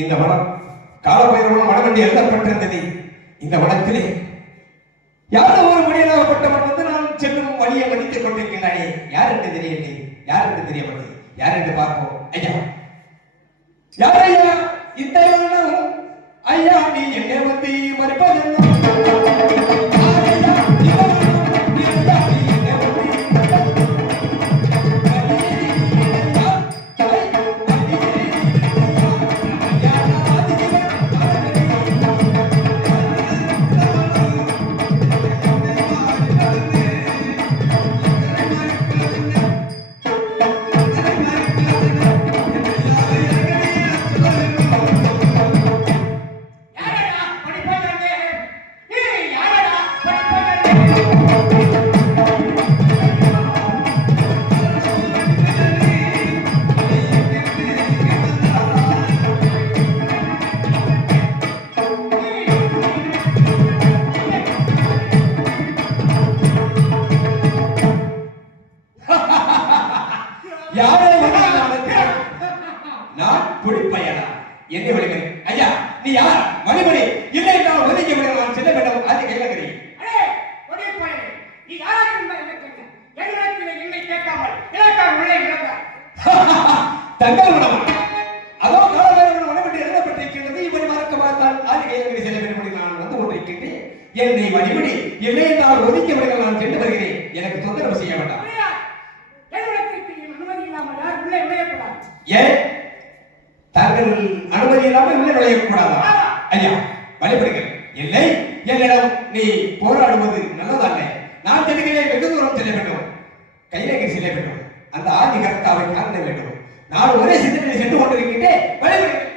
இந்த வனம் காலபைரவன் மனம் என்று எழுதப்பட்டிருந்தது. இந்த வனத்திலே யாரோ ஒரு மனிதனாகப்பட்டவன் வந்து நான் செல்லும் வழியை மதித்துக் கொண்டிருக்கின்றானே, யார் என்று தெரியவில்லை, யார் என்று தெரியவில்லை, யார் என்று பார்ப்போம். ஐயா, யார் ஐயா இந்த வனம்? ஐயா நீ என்னை வந்து மறுப்பதெல்லாம் என்னை வழிபடி இல்லை என்றால் ஒதுக்கி விடுங்கள், நான் சென்று வருகிறேன், எனக்கு தொந்தரவு செய்ய வேண்டாம். ஏன் தாங்கள் அனுமதி இல்லாமல் உள்ளே நுழையக்கூடாதா? ஐயா வழிபடுங்கள். இல்லை, என்னிடம் நீ போராடுவது நல்லதல்ல. நான் செல்கிறேன், வெகு தூரம் செல்ல வேண்டும், கையிலேக்கு செல்ல வேண்டும், அந்த ஆதி கர்த்தாவை காண வேண்டும். நான் ஒரே சிந்தனையில் சென்று கொண்டிருக்கின்றேன். வழிபடுங்கள்.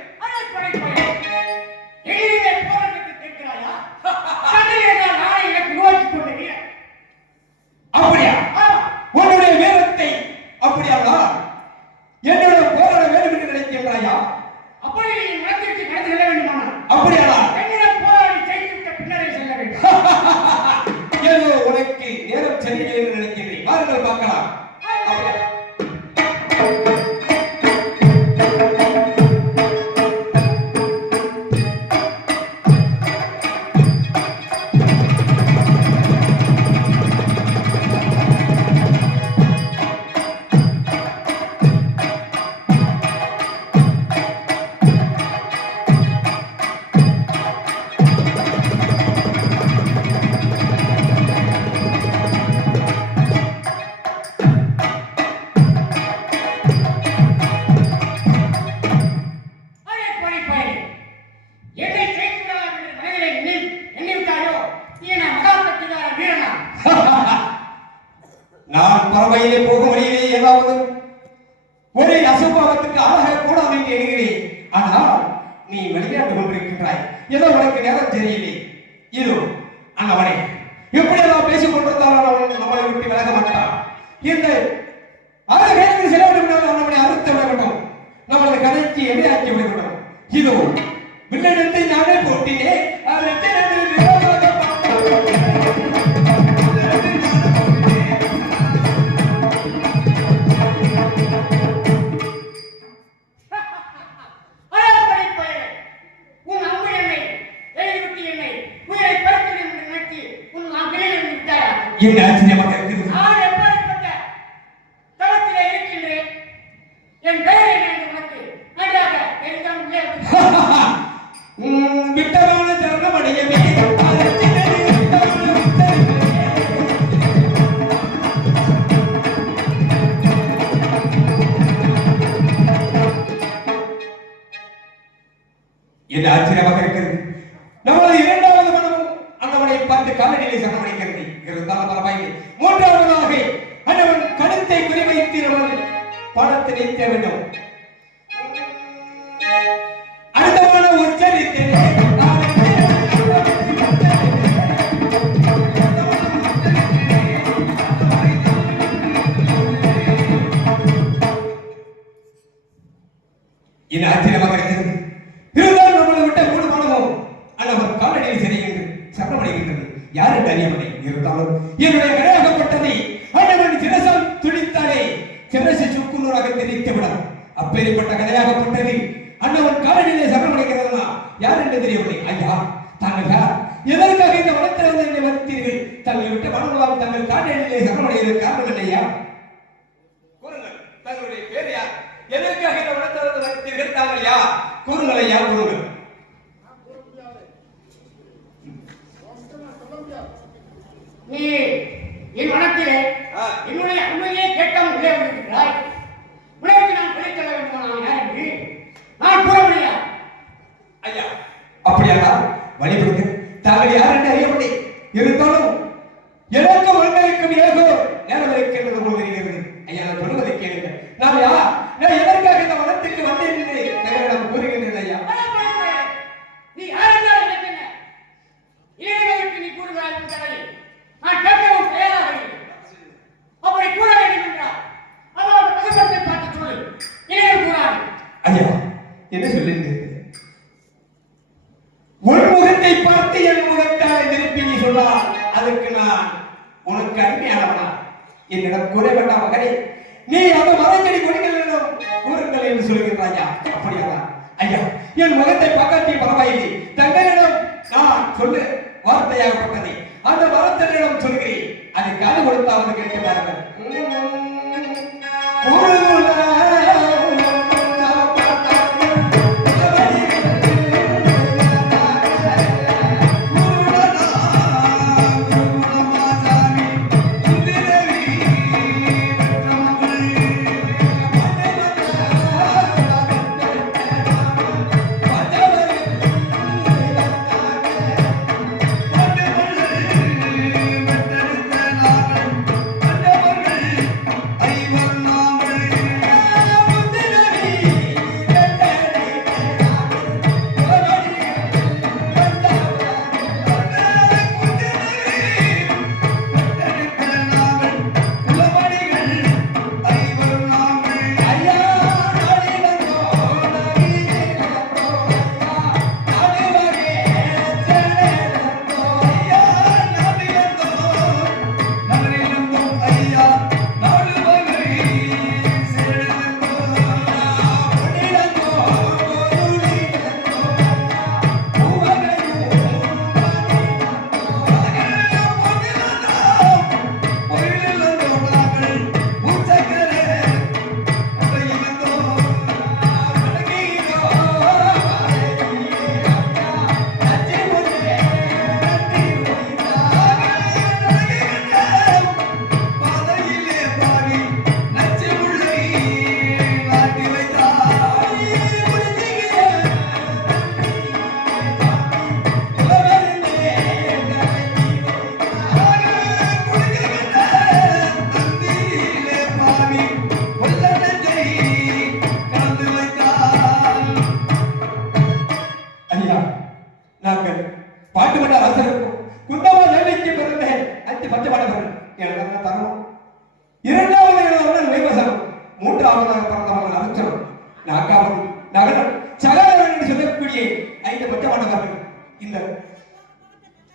அப்படியா? உன்னுடைய வீரத்தை அப்படியா என்னோட போராட வேண்டும் என்று நினைக்கின்றாயா? அப்படி நடத்திட்டு கடந்து செல்ல வேண்டுமா? அப்படியா? என்னிடம் போராடி ஜெயித்துவிட்ட பின்னரே செல்ல வேண்டும். ஏதோ உனக்கு நேரம் சரியில்லை என்று நினைக்கின்றேன். வாருங்கள் பார்க்கலாம். நான் பறவையிலே போகும் வழியிலே ஏதாவது ஒரே அசுபாவத்துக்கு ஆளாக கூடாது என்று எண்ணுகிறேன். ஆனால் நீ விளையாட்டு கொண்டிருக்கின்றாய். ஏதோ உனக்கு நேரம் தெரியலே. இதோ அண்ணவனே, எப்படியெல்லாம் பேசிக் கொண்டிருந்தாலும் நம்மளை விட்டு விலக மாட்டான். இந்த வேலைக்கு செல்ல வேண்டும், நம்மளை அறுத்து விட வேண்டும், நம்மளது கதைக்கு எடையாக்கி விட வேண்டும். இதோ வில்லனத்தை நானே போட்டினேன். என்ன ஆச்சரியமாக இருக்குது. நான் எப்படிப்பட்ட தளத்திலே இருக்கின்றேன், என் பெயர் என்ன என்று உனக்கு நன்றாக தெரிந்தால் விட்டமான சரணம் அடையவே என்ன ஆச்சரியமாக இருக்கிறது. நமது இரண்டாவது மனமும் அந்தவனை பார்த்து காலடியிலே சரணமடைகிறது. இருந்தாலும் பரவாயில்லை. மூன்றாவதாக அண்ணவன் கழுத்தை குறிவைத்திருவன் படத்தை வைக்க வேண்டும். அடுத்தவன உச்சரித்தேன். இது ஆச்சரியமாக இருக்கிறது. இருந்தாலும் நம்மளை விட்ட மூணு மனமும் அண்ணவன் காலடியில் செய்கின்றது, சரணமடைகின்றது. யாரு அறியவில்லை. இருந்தாலும் என்னுடைய கடையாகப்பட்டதை அண்ணவன் சிரசால் துடித்தாலே சிரசை சுக்குநூறாக தெரிவித்து விடும். அப்பேற்பட்ட கதையாகப்பட்டது அண்ணவன் காலடியிலே சரணமடைகிறதுனா யார் என்று தெரியவில்லை. ஐயா, தாங்கள் யார்? எதற்காக இந்த வனத்திலிருந்து என்னை வருத்தீர்கள்? தங்களை விட்டு மனமுலாம் தங்கள் காலடியிலே சரணமடைகிறது காரணம் இல்லையா? கூறுங்கள், தங்களுடைய பேர் யார்? எதற்காக இந்த வனத்திலிருந்து வருத்தீர்கள்? தாங்கள் யார்? கூறுங்கள் ஐயா, கூறுங்கள். நீ என் மனத்திலே என்னுடைய அண்மையை கேட்காமல் உள்ளே வந்திருக்கிறாய். உனக்கு நான் படித்தல வேண்டும் நான் யார் என்று நான் கூற முடியாது. ஐயா, அப்படியா? வழிபடுங்க. தாங்கள் யார் என்று அறியவில்லை. இருந்தாலும் எனக்கு மனிதனுக்கும் ஏகோ நேரம் இருக்கின்றது போல் தெரிகிறது. ஐயா, நான் சொல்வதை கேளுங்க. நான் யார்? நான் எதற்காக இந்த வனத்திற்கு வந்தேன் என்று தங்களிடம் கூறுகின்றேன். ஐயா, நீ யார் என்றால் எனக்கு என்ன? இளைஞர்களுக்கு நீ கூறுகிறாய் கடலை நான் கேட்கவும் தயாராக இல்லை. அப்படி கூற வேண்டும் என்றால் அதோட முகத்தை பார்த்து சொல்லு. இளைஞர் கூறாது. ஐயா, என்ன சொல்லுங்க? உன் முகத்தை பார்த்து என் முகத்தால் திருப்பி நீ சொல்லலாம். அதுக்கு நான் உனக்கு அருமையானவனா? என்னிடம் கூற வேண்டாம் மகனே. நீ அந்த மரஞ்செடி கொடிகளிடம் கூறுங்கள் என்று சொல்கிறாயா? அப்படியா? ஐயா, என் முகத்தை பார்க்காட்டி பரவாயில்லை. தங்களிடம் நான் சொல்ல வார்த்தையாகப்பட்டது அந்த மரத்தனிடம் சொல்கிறேன். அதை காது கொடுத்தாவது கேட்டு பாருங்கள்.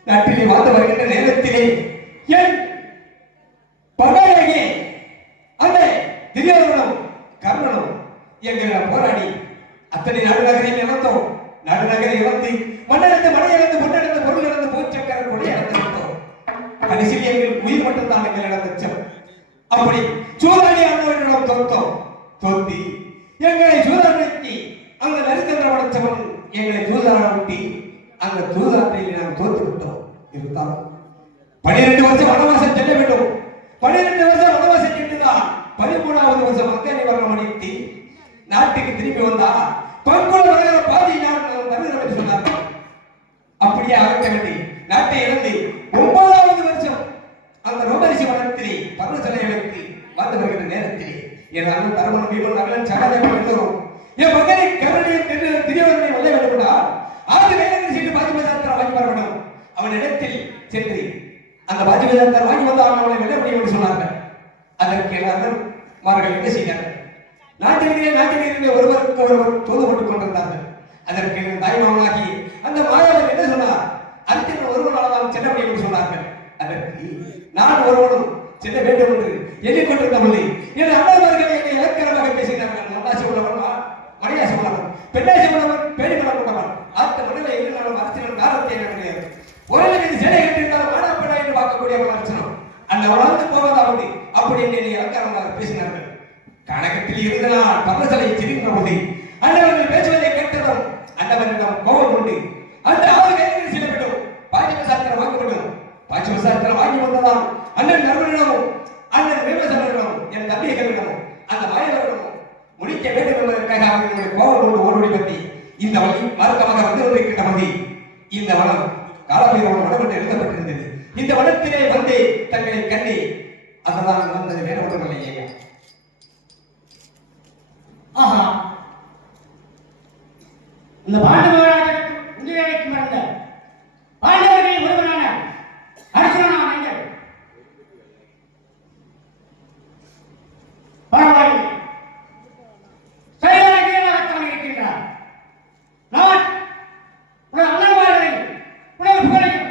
நாட்டிலே வாழ்ந்து வருகின்ற நேரத்திலே என் பகையாகிய அந்த துரியோதனனும் கர்ணனும் எங்களிடம் போராடி அத்தனை நடுநகரையும் இழந்தோம். நடுநகரை இழந்து மண்ணிழந்து மனை இழந்து பொன்னிழந்து பொருள் இழந்து போச்சக்கர கொடி இழந்து விட்டோம். கடைசியில் எங்கள் உயிர் மட்டும்தான் எங்களிடம் மிச்சம். அப்படி சூதாடி அண்ணனிடம் தோத்தி எங்களை சூதாடி அந்த நரிச்சந்திர படைச்சவன் எங்களை சூதாடி அந்த சூதாட்டில் நாம் தோத்து விட்டோம். இருந்தாலும் 12 வருஷம் வனவாசம் செல்ல வேண்டும். 12 வருஷம் வனவாசம் சென்றுதான் 13வது வருஷம் அக்கறை வர்ணம் அடித்து நாட்டுக்கு திரும்பி வந்தா பங்குல வர பாதி நான் தருகிறேன் என்று சொன்னார்கள். அப்படியே அகற்ற வேண்டி நாட்டை இழந்து 9வது வருஷம் அந்த ரோமரிசி வனத்திலே பர்வசலைகளுக்கு வந்து வருகிற நேரத்திலே என் அண்ணன் தருமன் வீமன் நகலன் சகாதேவன் எல்லோரும் என் மகனை கருணையை திரியோதனை வெல்ல வேண்டும்னா ஆறு வேலைகள் சென்று பாஜிபதார்த்தர் வாங்கி வர வேண்டும். அவன் இடத்தில் சென்று அந்த பாஜிபதார்த்தர் வாங்கி வந்தால் அவனை வெல்ல முடியும் என்று சொன்னார்கள். அதற்கு எல்லாரும் மார்கள் என்ன செய்தார்கள்? நாட்டிலே ஒருவருக்கு ஒருவர் தோதுபட்டுக் கொண்டிருந்தார்கள். அதற்கு தாய்மாமனாகி அந்த மாணவன் என்ன சொன்னார்? அடுத்த ஒருவனால்தான் செல்ல முடியும் என்று சொன்னார்கள். அதற்கு நான் ஒருவனும் செல்ல வேண்டும் என்று எண்ணிக்கொண்டிருந்தவில்லை. என் அண்ணாவர்கள் என்னை இலக்கணமாக பேசினார்கள். மனதாசி உள்ளவன் மணியாசி உள்ளவன் பெண்ணாசி உள்ளவன் பேடி கொள்ளப்பட்டவன் ஆத்த மண்ணில் இருந்தாலும் அரசியல் காரணத்தை கிடையாது ஒரே மீது சேலை கட்டியிருந்தாலும் மாடாப்படா என்று பார்க்கக்கூடிய அரசனம் அந்த வளர்ந்து போவதாவது அப்படி என்று இலக்காரமாக பேசினார்கள் கணக்கத்தில் இருந்தனால் பரதலை சிரிக்கிற போது அண்ணவர்கள் பேசுவதை கேட்டதும் அண்ணவரிடம் கோபம் கொண்டு அந்த ஆறு கைகளில் சில வேண்டும் பாஜக சாஸ்திரம் வாங்க வேண்டும் பாஜக சாஸ்திரம் வாங்கி வந்ததால் அண்ணன் நண்பனிடமும் அண்ணன் விவசாயிடமும் என் தம்பிகளிடமும் அந்த மாயவரிடமும் முடிக்க வேண்டும் என்பதற்காக அவர்களுடைய கோபம் கொண்டு ஓடி பற்றி இந்த வழி மார்க்கமாக வந்து கொண்டிருக்கின்ற போது இந்த வனம் காலபைரவன் வனம் என்று எழுதப்பட்டிருந்தது இந்த வனத்திலே வந்து தங்களை கண்ணி அதனால் வந்தது வேற ஒன்றுமில்லையே ஆஹா இந்த பாண்டவராஜனுக்கு உயிரிழைக்கு மறந்த பாண்டவர்களில் ஒருவனான அர்ஜுனனா நீங்கள் பரவாயில்லை சரியான கீழாகத்தான் இருக்கின்றார் நான் உனது அண்ணன்மார்களையும் உனது புகழையும்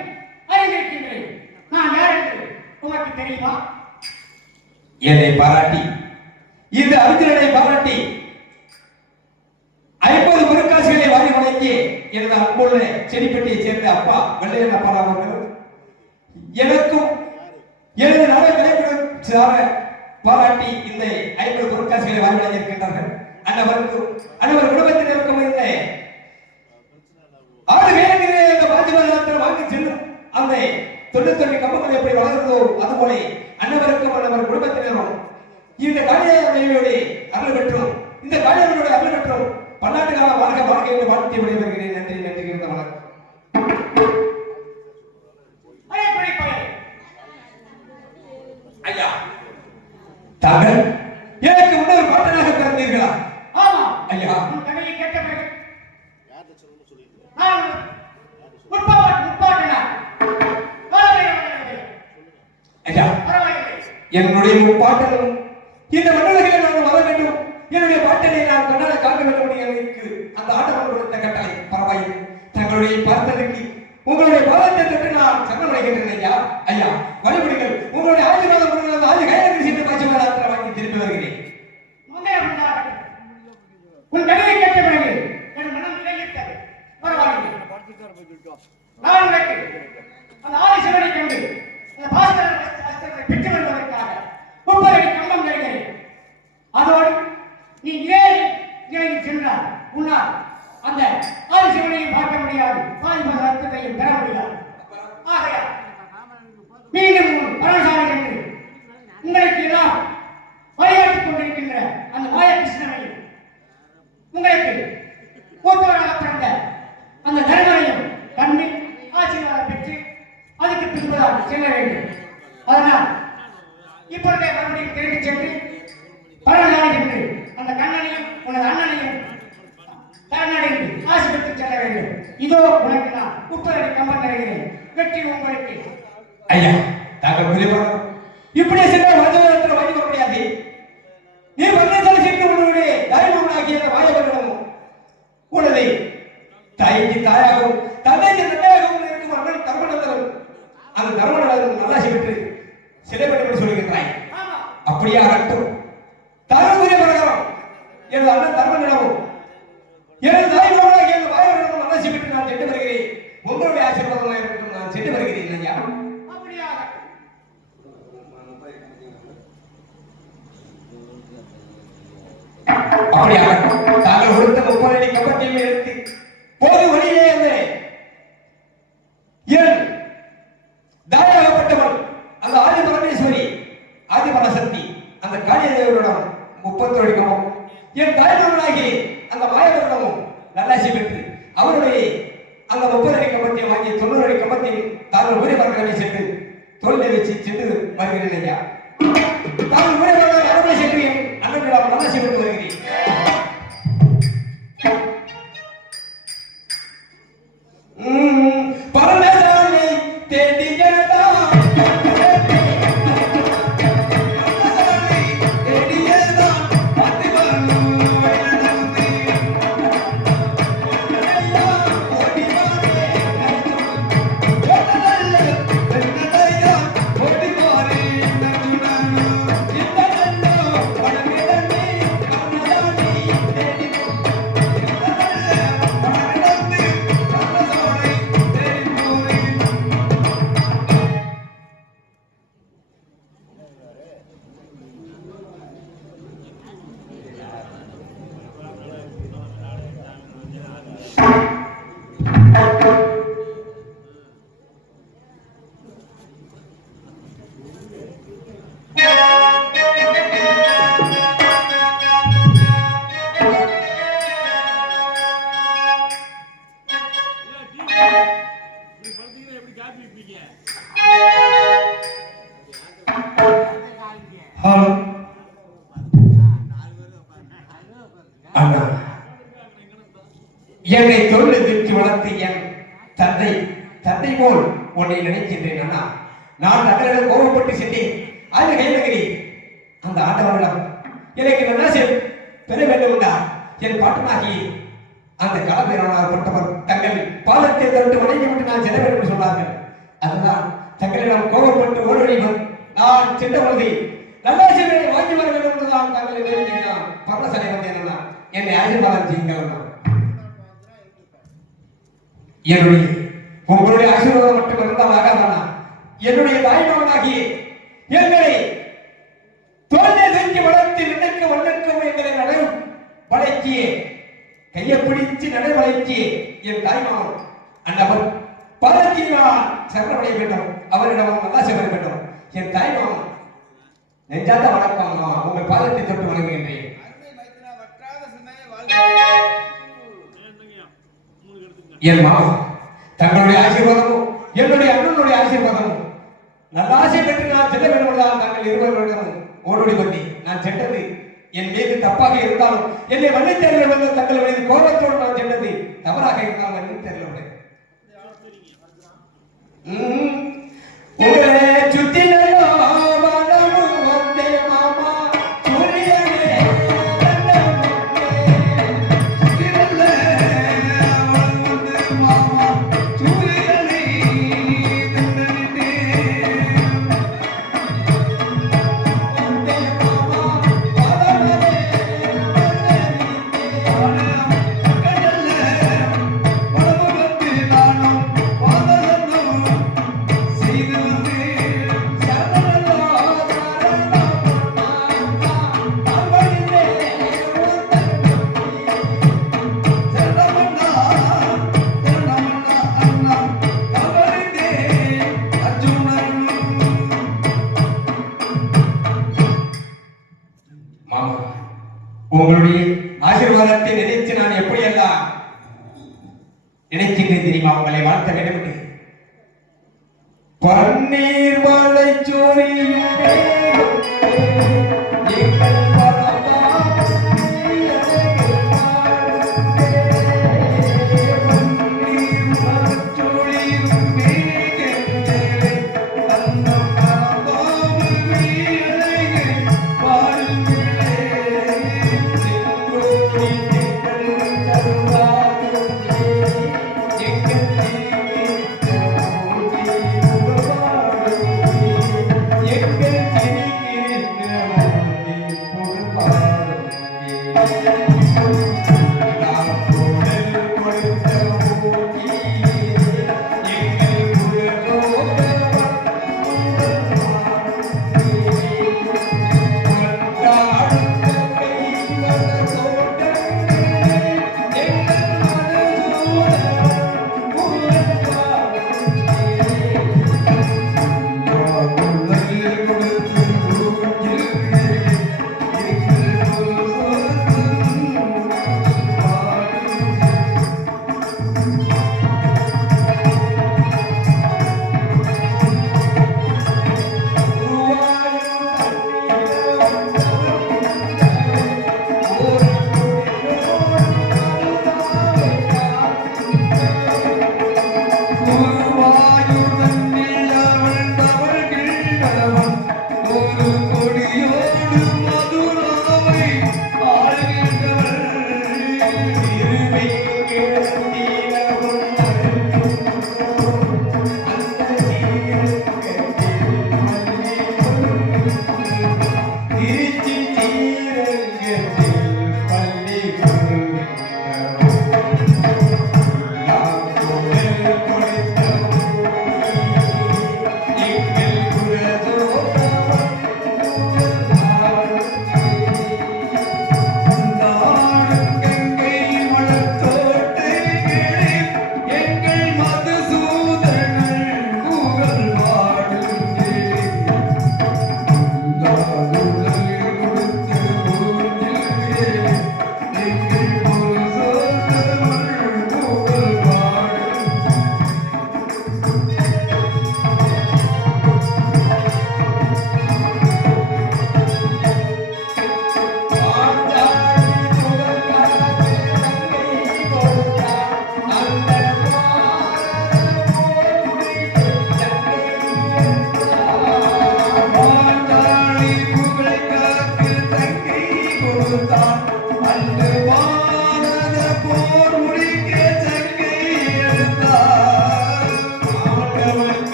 அறிந்திருக்கின்றேன் நான் யார் என்று உனக்கு தெரியுமா என்னை பாராட்டி இந்த அர்ஜுனனை பாராட்டி 50 பொருட்காசுகளை வாரி வழங்கி எனது அன்புள்ள செடிப்பட்டியை சேர்ந்த அப்பா வெள்ளையன் அப்பா அவர்கள் எனக்கும் எனது நல விளைவுடன் பாராட்டி இந்த 50 பொருட்காசுகளை வாரி வழங்கியிருக்கின்றார்கள் அன்னவர் குடும்பத்தினருக்கும் இந்த 6 வேலைகளை அந்த பாஜக வாங்கி செல்லும் அந்த 99 கம்பங்கள் எப்படி வளர்ந்ததோ அதுபோல அன்னவருக்கும் அன்னவர் குடும்பத்தினரும் இந்த காளியாருடைய அருள் பெற்றோம் இந்த காளியாருடைய அருள் பெற்றோம் பன்னாட்டு கால வாழ்க்கை என்று வாழ்க்கை விடைபெறுகிறேன் நன்றி நன்றி இருந்த வணக்கம் ஐயா தாங்கள் எனக்கு முன்னர் பாட்டனாக பிறந்தீர்களா ஆமா ஐயா உன் கதையை கேட்ட பிறகு நான் முப்பாட்டனா ஐயா என்னுடைய முப்பாட்டனும் இந்த மண்டலங்களில் நான் வர வேண்டும் என்னுடைய பாட்டனை நான் கண்ணால காக்க வேண்டும் எனக்கு அந்த ஆட்டவன் கொடுத்த கட்டளை பரவாயில்லை தங்களுடைய பார்த்ததற்கு உங்களுடைய பாதத்தை தொட்டு நான் சரணடைகின்றேன் ஐயா ஐயா வழிபடுங்கள் உங்களுடைய ஆசீர்வாதம் கொடுங்கள் ஆதி கையில் சென்று பாஜக வாங்கி திரும்பி வருகிறேன் உன் கதையை கேட்ட பிறகு என் மனம் நிலையிட்டது பரவாயில்லை நான் உனக்கு அந்த ஆதிசிவனை கண்டு அந்த பாஸ்கரத்தை பெற்று வருவதற்காக 30 அடி கம்பம் தருகிறேன் அதோடு நீ ஏறி சென்றால் உன்னால் அந்த ஆதிசிவனையும் பார்க்க முடியாது பாதிப்பத அர்த்தத்தையும் பெற முடியாது ஆகையால் மீண்டும் பரமசாமி என்று உங்களுக்கு எல்லாம் வழிகாட்டிக் கொண்டிருக்கின்ற அந்த மாய கிருஷ்ணனையும் உங்களுக்கு கூட்டுவராக பிறந்த அந்த தர்மனையும் கண்டு ஆசீர்வாதம் பெற்று அதுக்கு பின்புதான் செல்ல வேண்டும் அதனால் இப்பொழுதே மறுபடியும் திரும்பி சென்று பரமசாமி என்று அந்த கண்ணனையும் உனது அண்ணனையும் தன்னடைந்து ஆசி பெற்று செல்ல வேண்டும் இதோ உனக்கு நான் 30 அடி கம்பம் தருகிறேன் வெற்றி உங்களுக்கு ஐயா தாங்கள் புரியப்படும் இப்படி சென்றால் வஞ்சகத்தில் வாங்கிக்க முடியாது நீ பன்னேசல் சென்று உன்னுடைய தாய்மகனாகிய மாயவரிடமும் உனது தாய்க்கு தாயாகவும் தந்தைக்கு தந்தையாகவும் இருக்கும் அண்ணன் தர்மநந்தரும் அந்த தர்மநந்தரும் நல்லாசி பெற்று சிறைப்பட்டு சொல்லுகின்றாய் அப்படியே ஆகட்டும் தாரபுரிய பிரகாரம் எனது அண்ணன் தர்மனிடமும் எனது தாய்மகனாகிய மாயவரிடமும் நல்லாசி பெற்று நான் சென்று வருகிறேன் உங்களுடைய ஆசீர்வாதமாக இருக்கட்டும் நான் சென்று வருகிறேன் ஐயா அப்படியாக தாங்கள் கொடுத்த 30 அடி கம்பத்தையும் எடுத்து போது வழியிலே அந்த என் தாயாகப்பட்டவள் அந்த ஆதி பரமேஸ்வரி ஆதி பரசக்தி அந்த காளியதேவரிடம் 30 அடி கம்பம் என் தாய்மகனாகி அந்த மாயவரிடமும் நல்லாசி பெற்று அவருடைய அந்த 30 அடி கம்பத்தையும் வாங்கி 90 அடி கம்பத்தையும் தாங்கள் ஊரே பறக்கவே சென்று தோல்லை வச்சு சென்று வருகிறேன் ஐயா தாங்கள் ஊரே பறக்க அரபை சென்று என் அண்ணனிடம் நல்லாசி பெற்று வருகிறேன் பரமேஸ்வரனை தேடியதா ஓடி என்னை தொழில் தூக்கி வளர்த்து என் தந்தை தந்தை போல் உன்னை நினைக்கின்றேன் அண்ணா. நான் தங்களிடம் கோபப்பட்டு சென்றேன். அது கைநகரி அந்த ஆண்டவனிடம் எனக்கு நல்லாசை பெற வேண்டும் என்றார். என் பாட்டனாகி அந்த களப்பெயரானப்பட்டவர் தங்கள் பாதத்தை தட்டு வணங்கிவிட்டு நான் செல்ல வேண்டும் என்று சொன்னார்கள். அதுதான் தங்களிடம் கோபப்பட்டு ஓடொழி நான் சென்ற பொழுது நல்லாசையை வாங்கி வர வேண்டும் என்றுதான் தங்களை வேண்டி நான் பரமசனை வந்தேன். என்னை ஆசீர்வாதம் செய்யுங்கள். என்னுடைய உங்களுடைய ஆசீர்வாதம் மட்டும் இருந்தால் ஆகாதானா? என்னுடைய தாய்மாவனாகிய எங்களை தோல்லை தூக்கி வளர்த்து நினைக்க வண்ணக்கும் எங்களை நடை வளைக்கிய கையை பிடித்து நடை வளைக்கிய என் தாய்மாவன் அன்னவர் பாதத்தில் நான் சரணடைய வேண்டும். அவரிடம் நல்லா செல்ல வேண்டும். என் தாய்மாவன் நெஞ்சாத வணக்கம் மாமா. உங்கள் பாதத்தை தொட்டு வணங்குகின்றேன். என் மாமா தங்களுடைய ஆசீர்வாதமும் என்னுடைய அண்ணனுடைய ஆசீர்வாதமும் நல்ல ஆசை பெற்று நான் செல்ல வேண்டும். தங்கள் இருவர்களிடமும் ஓடோடி கொண்டே நான் சென்றது என் மீது தப்பாக இருந்தாலும் என்னை மன்னித்தேர்ல வந்து தங்கள் மீது கோபத்தோடு நான் சென்றது தவறாக இருந்தாலும் மன்னித்தேர்ல உங்களை சுற்றி உங்களுடைய ஆசீர்வாதத்தை நினைத்து நான் எப்படியெல்லாம் நினைக்கின்றேன் தெரியுமா? உங்களை வாழ்த்த வேண்டும். பன்னீர் மலை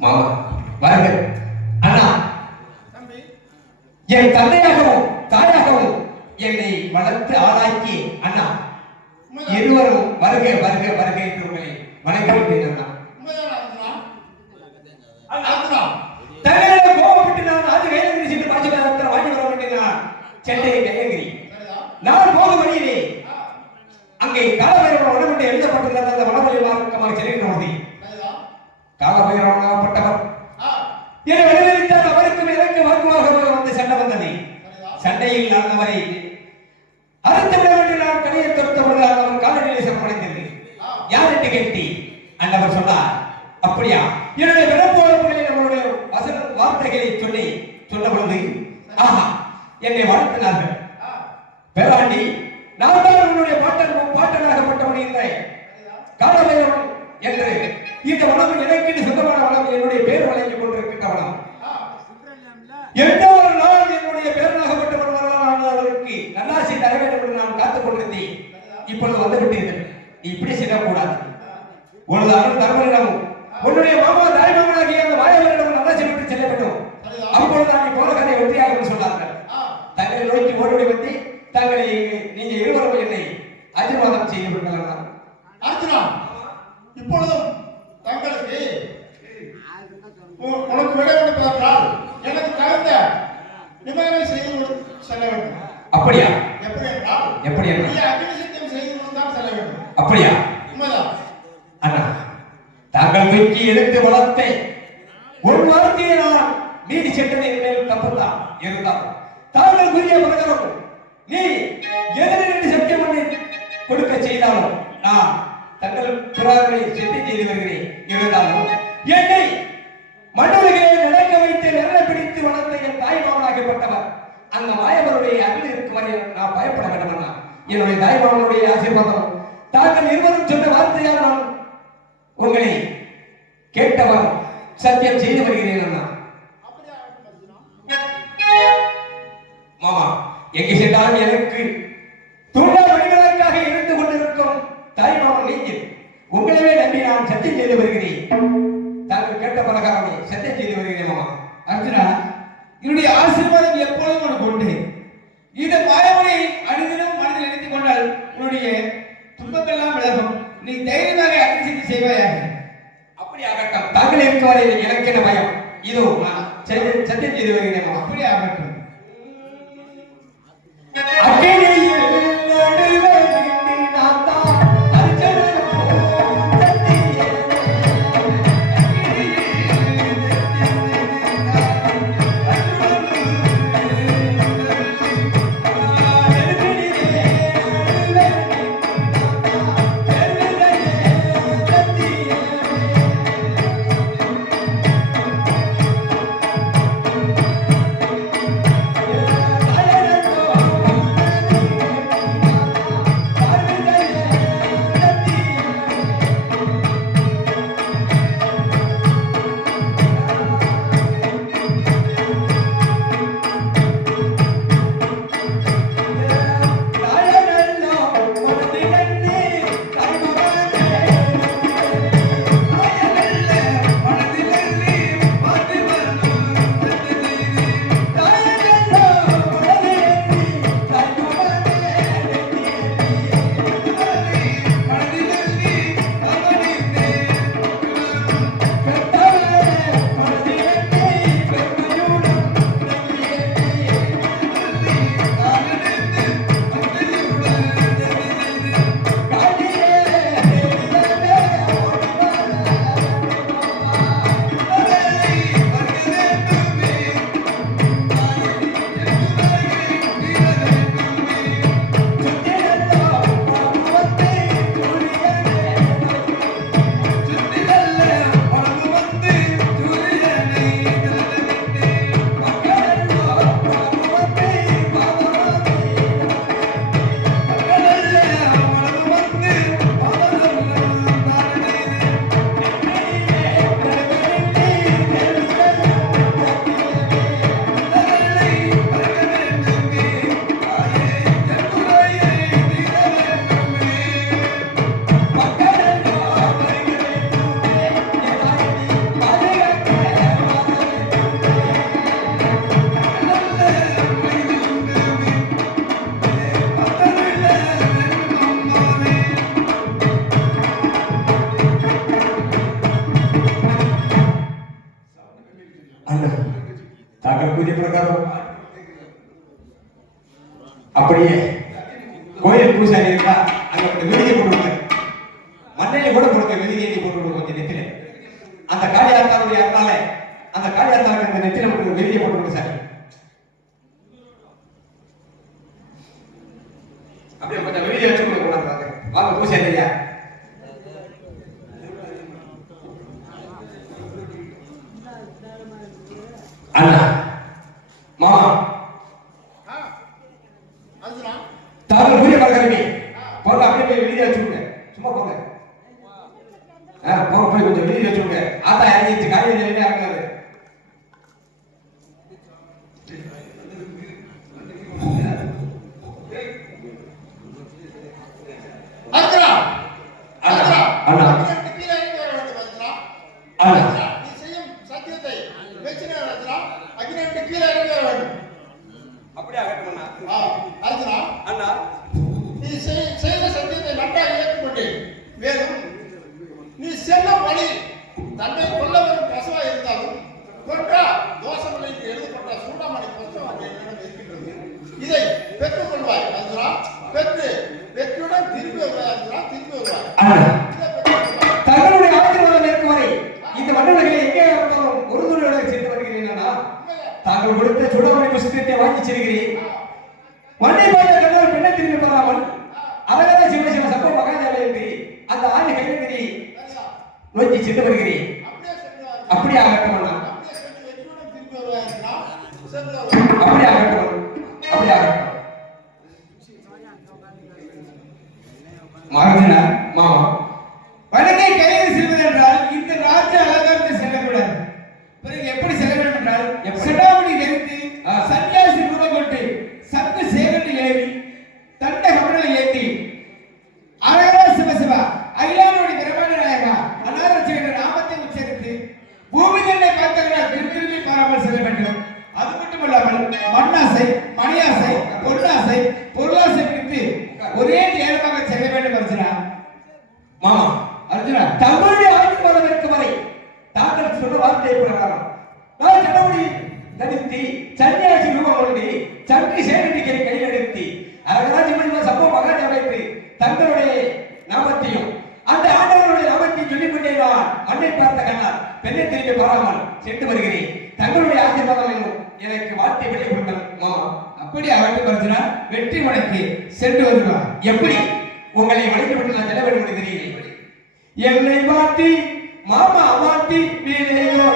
மாமா வாருங்கள். அண்ணா, என் தந்தையாகவும் தாயாகவும் என்னை வளர்த்து ஆளாக்கி அண்ணா இருவரும் வருக வருக வருக என்று உங்களை வணங்குகிறேன் அண்ணா. தங்களை கோபப்பட்டு நான் ஆதி வேலங்கிரி சென்று பாசிபாரத்தில் வாங்கி வர வேண்டினார் சென்னை வேலங்கிரி. நான் போகும் வழியிலே அங்கே காலபைரவன் உடம்பு எழுதப்பட்டிருந்த அந்த வனவழி மார்க்கமாக செல்கின்ற பொழுது காலபைரவனாகப்பட்டவர் என்னை வரவேற்றால் அவருக்கும் எனக்கு வாக்குவாக வந்து சண்டை வந்தது. சண்டையில் நான் அவரை அறுத்து விட வேண்டும் நான் கடையை தொடுத்த பொழுது அவர் காலநிலை சிறப்படைந்தது. யார் என்று கேட்டி அந்தவர் சொன்னார், அப்படியா என்னுடைய விடப்போர்களை நம்மளுடைய வசன வார்த்தைகளை சொன்ன பொழுது ஆஹா என்னை வாழ்த்தினார்கள். பேராண்டி, நான் தான் உன்னுடைய பாட்டனாகப்பட்டவன் இந்த காலபைரவன் என்று இந்த வனம் எனக்கு சொந்தமான வனம், என்னுடைய பேர் வழங்கிக் கொண்டிருக்கின்ற வனம். எந்த ஒரு நாள் என்னுடைய பேரனாகப்பட்டவன் வரலாம் அவருக்கு நல்லாசி தர வேண்டும் என்று நான் காத்துக் கொண்டிருந்தேன். இப்பொழுது வந்துவிட்டீர்கள். நீ இப்படி செய்யக்கூடாது. ஒரு அருள் தர்மனிடமும் உன்னுடைய மாமா தாய்மாமனாகிய அந்த மாயவரிடம் நல்லாசி விட்டு செல்ல வேண்டும். அப்பொழுது நான் போன கதை வெற்றியாகும் சொன்னார்கள். தங்களை நோக்கி ஓடி வந்து தங்களை நீங்க இருவரும் என்னை ஆசீர்வாதம் செய்து விட்டார்கள். அர்ஜுனா, இப்பொழுதும் தங்களுக்கு உனக்கு விட வேண்டும் எனக்கு தகுந்த நிபந்தனை செய்து செல்ல வேண்டும். அப்படியா? எப்படி என்றால் அக்னி சித்தம் செய்து தான் செல்ல வேண்டும். அப்படியா? உண்மைதான் அண்ணா. தாங்கள் தூக்கி எடுத்து வளர்த்த ஒரு வார்த்தையை நான் மீறி சென்றது என் மேல் தப்புதான். இருந்தாலும் தாங்கள் கூறிய பிரகாரம் நீ எதிரில் சத்தியம் பண்ணி கொடுக்க செய்தாலும் நான் தங்கள் புறாவை செட்டி செய்து வருகிறேன். இருந்தாலும் என்னை மண்ணுலகிலே நடக்க வைத்து வெள்ள பிடித்து வளர்ந்த என் தாய் மாமனாகப்பட்டவர் அந்த மாயவருடைய அருள் இருக்கும் வரை நான் பயப்பட வேண்டும். என்னுடைய தாய் மாமனுடைய ஆசீர்வாதம் தாங்கள் இருவரும் சொன்ன வார்த்தையால் நான் உங்களை கேட்டவர் சத்தியம் செய்து வருகிறேன் அண்ணா. மாமா, எங்கு சென்றாலும் எனக்கு தூண்டா வழிகளுக்காக இருந்து கொண்டிருக்கும் தாய்மாமன் நீங்கள் உங்களவே நம்பி நான் சத்தியம் செய்து வருகிறேன். தாங்கள் கேட்ட பிரகாரமே சத்தியம் செய்து வருகிறேன் மாமா. அர்ஜுனா, என்னுடைய ஆசீர்வாதம் எப்பொழுதும் உனக்கு உண்டு. இந்த மாயவனை அனுதினம் மனதில் நினைத்துக் கொண்டால் உன்னுடைய துன்பங்கள்லாம் விலகும். நீ தைரியமாக அக்னி சித்தி செய்வாயாக. அப்படி ஆகட்டும். தாங்கள் இருக்க வரை எனக்கு என்ன பயம்? இதோ நான் சத்தியம் செய்து வருகிறேன் மாமா. அப்படி ஆகட்டும். பூஜை பிரகாரம் அப்படியே கோயில் பூசாரி இருக்கா அங்க கொஞ்சம் வெளியே போட்டு மண்ணையை கூட கொடுக்க வெளியே போட்டு கொஞ்சம் நெத்தில அந்த காளியாத்தாருடைய அருளால அந்த காளியாத்தாருக்கு அந்த நெத்தில மட்டும் வெளியே போட்டு சார் அப்படியே கொஞ்சம் வெளியே வச்சு கொடுக்க வாங்க பூசாரி ஐயா அண்ணா மாமா தாங்கள் பூஜை பார்க்கறீங்க போங்க அப்படியே போய் வெளியே வச்சுக்கோங்க சும்மா போங்க போங்க போய் கொஞ்சம் வெளியே வச்சுக்கோங்க ஆத்தா இறங்கிச்சு காலையில் வெளியே இறங்குறது இதை பெற்றுக் கொள்வாய் அர்ஜுனா. பெற்று வெற்றியுடன் திரும்பி வருவாய் அர்ஜுனா, திரும்பி வருவாய். தங்களுடைய ஆசீர்வாதம் இருக்கும் வரை இந்த மன்னர்களை எங்கே இருந்தாலும் ஒரு துணையோட சென்று வருகிறேன். தாங்கள் கொடுத்த சுடமணி புஸ்தகத்தை வாங்கி செல்கிறேன். மண்ணை பார்த்த கண்ணால் பெண்ணை திரும்பி போகாமல் அழகான சிவசிவ சப்ப மகாதேவ என்று அந்த ஆணை கைலகிரி நோக்கி சென்று வருகிறேன். அப்படி ஆகட்டும் அண்ணா, அப்படி ஆகட்டும், அப்படி ஆகட்டும். மகாஜனா மாமா வடக்கை கைது செல்வது என்றால் இந்த ராஜ்ய அலங்காரத்தை செல்லக்கூடாது. பிறகு எப்படி செல்ல வேண்டும் என்றால் செடாமணி தரித்து சன்னியாசி ரூபம் கொண்டு சங்கு சேகண்டு ஏவி தண்ட கமலை ஏந்தி அழகா சிவசிவா அகிலானுடைய பிரமாண நாயகா அநாதரட்சி என்ற நாமத்தை உச்சரித்து பூமி தன்னை பார்த்தவர்கள் திரும்பி பாராமல் செல்ல வேண்டும். அது மட்டுமல்லாமல் மண்ணாசை, மணியாசை, பொருளாசை, பொருளாசை பிடித்து ஒரே நேரமாக செல்ல வேண்டும். அர்ஜுனா மாமா, அர்ஜுனா தங்களுடைய ஆசீர்வாதம் இருக்கும் வரை தாங்கள் சொன்ன வார்த்தையை பிரகாரம் நான் கடவுளை தரித்தி சன்னியாசி ரூபம் கொண்டு சங்கி சேகரிக்கை கையில் எடுத்து அரகராஜி மணிமா சம்பவ மகாதேவரை தங்களுடைய நாமத்தையும் அந்த ஆண்டவருடைய நாமத்தையும் சொல்லிக் கொண்டே நான் மண்ணை பார்த்த கண்ணால் பெண்ணை திரும்பி பாராமல் சென்று வருகிறேன். தங்களுடைய ஆசீர்வாதம் எனக்கு வார்த்தை விடை கொடுங்கள் மாமா. அப்படி அவர்கள் அர்ஜுனா வெற்றி மலைக்கு சென்று வருவார். எப்படி உங்களை வளைக்கப்பட்டு நான் செல்ல வேண்டும் என்று தெரியவில்லை. என்னை மாட்டி மாமா மாட்டி வீரையோ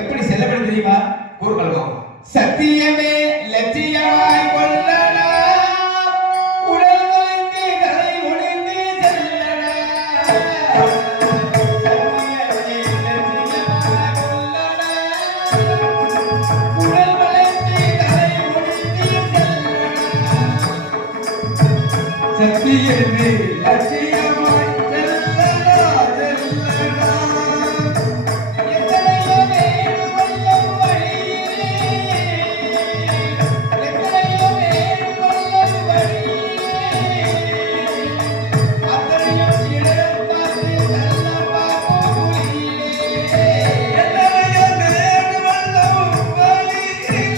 எப்படி செல்ல வேண்டும் தெரியுமா? கூறுங்கள் மாமா. சத்தியமே லட்சியமாய் கொள்ளடா, உடல் ஒழிந்து தலை ஒழிந்து செல்லடா. சத்தியமே லட்சியமாய் கொள்ளடா, உடல் ஒழிந்து தலை ஒழிந்து செல்லடா. சத்தியமே லட்சியமாய் செல்லடா செல்லடா. Yeah.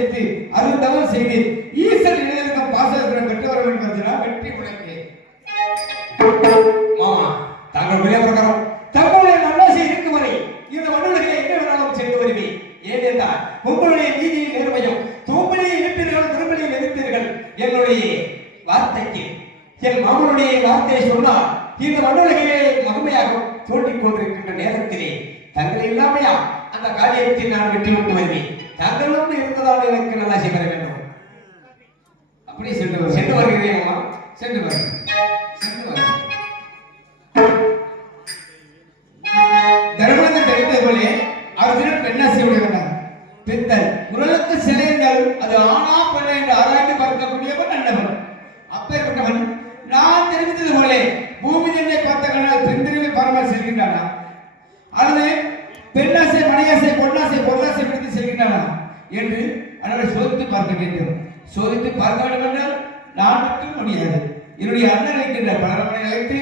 சேர்த்து அருந்தவம் செய்து ஈசன் நிலையிருக்கும் பாசத்திடம் பெற்று வர வேண்டும் என்று நான் வெற்றி முழங்கினேன். மாமா தாங்கள் ஒரே பிரகாரம் தங்களுடைய நல்லாசை இருக்கும் வரை இந்த மண்ணுலகிலே எங்கே வேணாலும் சென்று வருவேன். ஏனென்றால் உங்களுடைய நீதியின் நேர்மையும் தூம்பலியை இழுப்பீர்கள் திருமணியை எதிர்ப்பீர்கள் என்னுடைய வார்த்தைக்கு என் மாமனுடைய வார்த்தையை சொன்னால் இந்த மண்ணுலகிலே மகிமையாக தோண்டிக் கொண்டிருக்கின்ற நேரத்திலே தங்களை இல்லாமையா அந்த காரியத்தில் நான் வெற்றி கொண்டு வருவேன். தங்களும் இருந்ததால் எனக்கு நல்லாசை பெற வேண்டும். அப்படியே சென்று வருகிறேன் மாமா. சென்று வருகிறேன். தர்மத்தை தெரிந்தது போலே அவர்களிடம் பெண்ணாசை உடையவனார். பித்தன் உடலுக்கு சிலை இருந்தாலும் அது ஆனா பெண்ணா என்று ஆராய்ந்து பார்க்கக்கூடியவன் நல்லவன். அப்பேற்பட்டவன் நான் தெரிவித்தது போலே பூமி தன்னை பார்த்த கண்ணால் பெண்திரும்பி பாராமல் செல்கின்றானா அல்லது பெண்ணாசை மணியாசை பொன்னாசை பொருளாசை பிடித்து செல்கின்றானா என்று அவனை சோதித்து பார்க்க வேண்டும். சோதித்து பார்க்க வேண்டும் என்றால் நான் மட்டும் முடியாது. என்னுடைய அண்ணன் இருக்கின்ற பலரமனை அழைத்து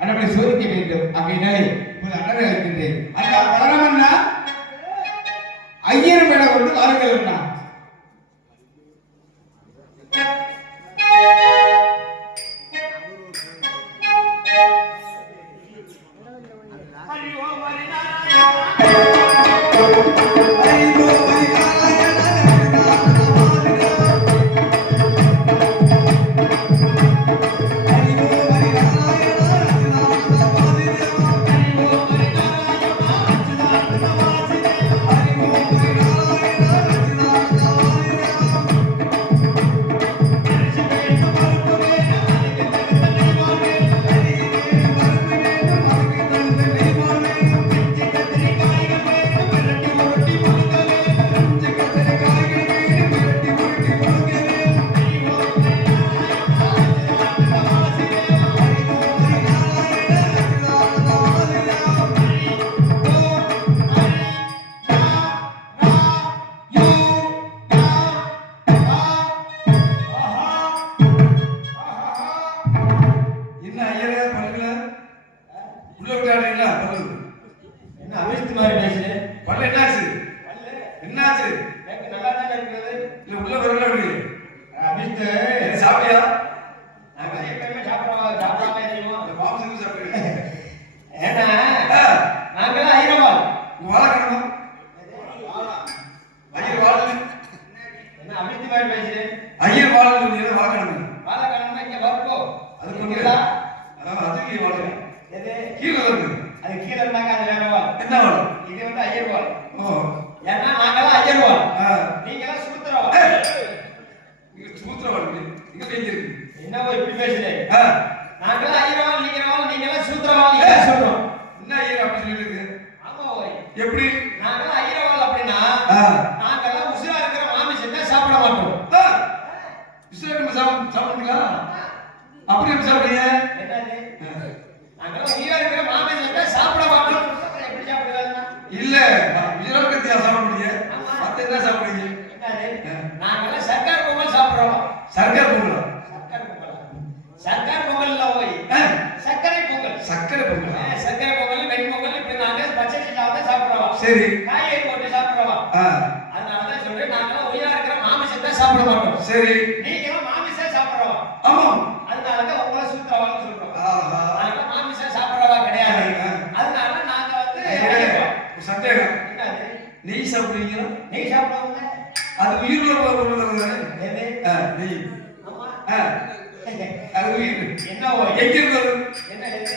அவனை சோதிக்க வேண்டும். ஆகையினாலே இப்போது அண்ணனை அழைக்கின்றேன். அண்ணா பலரமன்னா ஐயரும் வேலை கொண்டு வாருங்கள் அண்ணா. எப்படி நாங்கெல்லாம் ஐயரவாள் அப்படின்னா நாங்கெல்லாம் உசுரா இருக்கிற மாமிசத்தை சாப்பிட மாட்டோம். சாப்பிடுங்களா? அப்படி எப்படி சாப்பிடுறீங்க? என்னது? நாங்கெல்லாம் உயிரா இருக்கிற மாமிசத்தை சாப்பிட மாட்டோம். எப்படி சாப்பிடுவாங்க? இல்ல உயிரா இருக்கிறத சாப்பிடுறீங்க. மத்த என்ன சாப்பிடுறீங்க? என்னது? நாங்கெல்லாம் சர்க்கார் பொங்கல் சாப்பிடுறோம். சர்க்கார் பொங்கல்? சர்க்கார் பொங்கல். சர்க்கார் பொங்கல்ல போய் சர்க்கரை பொங்கல். சர்க்கரை பொங்கல். சர்க்கரை பொங்கல், வெண்பொங்கல் இப்படி நாங்க பச்சை சாதம் சாப்பிடுறோம். சரி. காய்கறி போட்டு சாப்பிடுறோம். அதனாலதான் சொல்றேன் நாங்கெல்லாம் உயிரா இருக்கிற மாமிசத்தை சாப்பிட மாட்டோம். சரி. நீங்களும் மாமிசம் சாப்பிடுறோம். ஆமா. அதனாலதான் உங்களை சூத்திரவான்னு சொல்றோம். அதனால மாமிசம் சாப்பிடுறவா கிடையாது. அதனால நாங்க வந்து சந்தேகம். என்னது? நெய் சாப்பிடுவீங்களா? நெய் சாப்பிடுவாங்க. அது உயிர்ல போறது. எது? நெய். ஆமா. அது உயிர். என்ன எங்க இருக்கு? என்ன எது?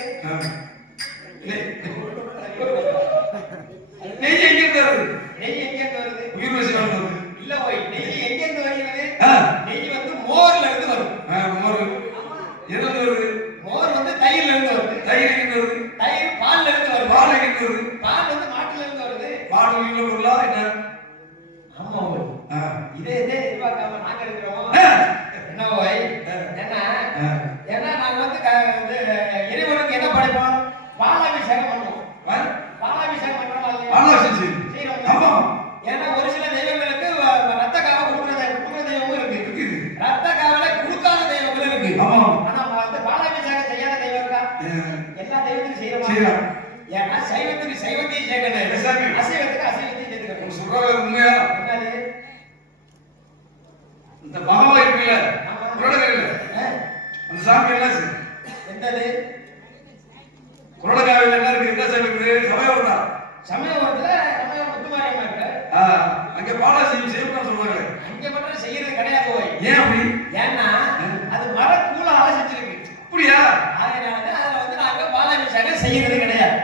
நெய் எங்க இருந்து வருது? நெய் எங்க இருந்து வருது? உயிர் வச்சு வருது. இல்ல போய் நெய் எங்க இருந்து வருகிறது? நெய் வந்து மோர்ல இருந்து வருது. மோர். எதுல இருந்து வருது? மோர் வந்து தயிர்ல இருந்து வருது. தயிர் எங்க இருந்து வருது? தயிர் பால்ல இருந்து வருது. பால் எங்க இருந்து வருது? பால் வந்து மாட்டுல இருந்து வருது. பால் உயிர்ல பொருளா என்ன? ஆமா போய். இதே எதிர்பார்க்காம நாங்க இருக்கிறோம். என்ன போய்? என்ன? ஏன்னா நாங்க வந்து இறைவனுக்கு என்ன படைப்போம்? பாலாபிஷேகம் பண்ணுவோம். பாலாபிஷேகம் பண்றோம் இல்லையா? பாலாபிஷேகம். ஆமா. ஏன்னா ஒரு சில தெய்வங்களுக்கு ரத்த காவ கொடுக்குற தெய்வமும் இருக்கு. ரத்த காவலை கொடுக்காத தெய்வங்களும் இருக்கு. ஆமா. ஆனா வந்து பாலாபிஷேகம் செய்யாத தெய்வம் இருக்கா? எல்லா தெய்வத்துக்கும் செய்யறோம். ஏன்னா சைவத்துக்கு சைவத்தையும் சேர்க்கணும், அசைவத்துக்கு அசைவத்தையும் சேர்த்துக்கணும். சொல்றது உண்மையா? என்னது? இந்த மகாவா இருக்குல்ல குரடகாவில் அந்த சாமி என்ன என்னது குரடகாவில் என்ன இருக்கு? என்ன சாமி இருக்குது? சமயவரம் தான். சமயபுரத்துல சமயம் முத்துமாரியம்மா இருக்கு. அங்க பாலாஜி செய்யணும்னு சொல்றாங்க. அங்க மட்டும் செய்யறது கிடையாது போய். ஏன் அப்படி? ஏன்னா அது மர கூல ஆசிச்சிருக்கு. அப்படியா? அதனால அதுல வந்து நாங்க பாலாபிஷேகம் செய்யறது கிடையாது.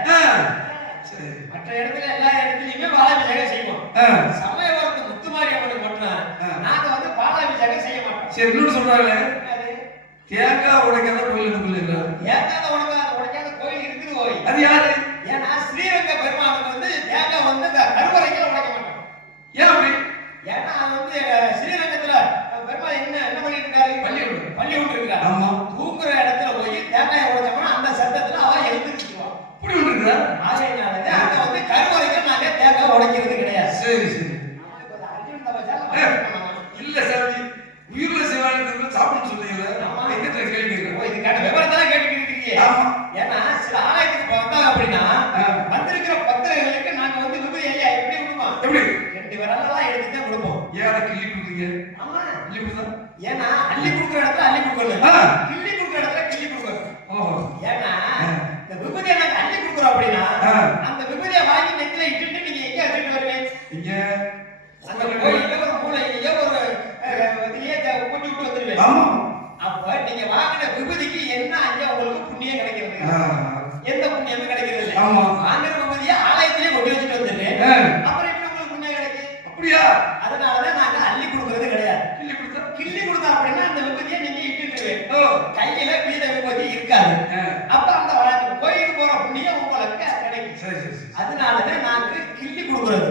சரி. மற்ற இடத்துல எல்லா இடத்துலயுமே பாலாபிஷேகம் செய்வோம். சமயபுரத்து முத்துமாரியம்மனுக்கு மட்டும் நாங்க வந்து பாலாபிஷேகம் செய்ய மாட்டோம். சரி, இன்னொன்னு சொல்றாங்க. என்னது? தேங்காய் உடைக்காத கோயில் இருக்குல்ல. ஏத்தாத உடைக்காத கோயில் இருக்குது போய். அது யாரு? ஏன்னா ஸ்ரீரங்க பெருமானுக்கு வந்து தேங்காய் வந்து கருவறைக்கு உடைக்க மாட்டோம். ஏன் அப்படி? ஏன்னா அது வந்து ஸ்ரீரங்கத்துல பெருமாள் என்ன பண்ணிட்டு இருக்காரு? பள்ளி விட்டு இருக்காரு. ஆமா. தூங்குற இடத்துல போய் தேங்காயை உடைச்சோம்னா அந்த சத்தத்துல அவ எழுந்துருச்சுக்குவான். இப்படி ஒன்று இருக்குதா? அதனால அங்க வந்து கருவறைக்கு நாங்க தேங்காய் உடைக்கிறது கிடையாது. சரி சரி. இல்ல சாமி, உயிர்ல சிவானந்தம் சாப்பிடணும்னு சொன்னீங்கல்ல, எங்கிட்ட கேள்வி கேட்கிறேன். இது கேட்ட விவரத்தான் கேட்டுக்கிட்டு இருக்கீங்க. ஆமா. ஏன்னா சில ஆலயத்துக்கு வந்தாங்க அப்படின்னா வந்திருக்கிற பக்தர்களுக்கு நாங்க வந்து விபதி ஐயா எப்படி விடுவோம்? எப்படி? 2 விரலெல்லாம் எடுத்து தான் கொடுப்போம். ஏன் அதை கிள்ளி கொடுக்குறீங்க? ஆமா. கிள்ளி கொடுத்தா? ஏன்னா அள்ளி கொடுக்குற இடத்துல அள்ளி கொடுக்கணும், கிள்ளி கொடுக்குற இடத்துல கிள்ளி கொடுக்கணும். ஓஹோ. ஏன்னா இந்த விபதியை நாங்க அள்ளி கொடுக்குறோம் அப்படின்னா அந்த விபதியை வாங்கி நெத்தில இட்டுட்டு நீங்க எங்க வச்சுட்டு வருவீங்க? இங்க அந்த கோயில்ல ஒரு மூலையிலேயே ஒரு இதுலயே கொட்டி விட்டு வந்துருவீங்க. ஆமா. அப்ப நீங்க வாங்கின விபதிக்கு என்ன அங்க உங்களுக்கு புண்ணியம் கிடைக்கிறது? எந்த புண்ணியமும் கிடைக்கிறது இல்லை. ஆமா. வாங்கின விபதியை ஆலயத்திலே கொண்டு வச்சுட்டு வந்துட்டு அப்புறம் எப்படி உங்களுக்கு புண்ணியம் கிடைக்கும்? அப்படியா? அதனாலதான் நாங்க அள்ளி கொடுக்கறது கிடையாது. கிள்ளி கொடுத்தா? கிள்ளி கொடுத்தா அப்படின்னா அந்த விபதியை நீங்க இட்டுருவீங்க. ஓ. கையில மீத விபதி இருக்காது. அப்ப அந்த கோயிலுக்கு போற புண்ணியம் உங்களுக்கு கிடைக்கும். சரி சரி சரி. அதனாலதான் நாங்க கிள்ளி கொடுக்கறது.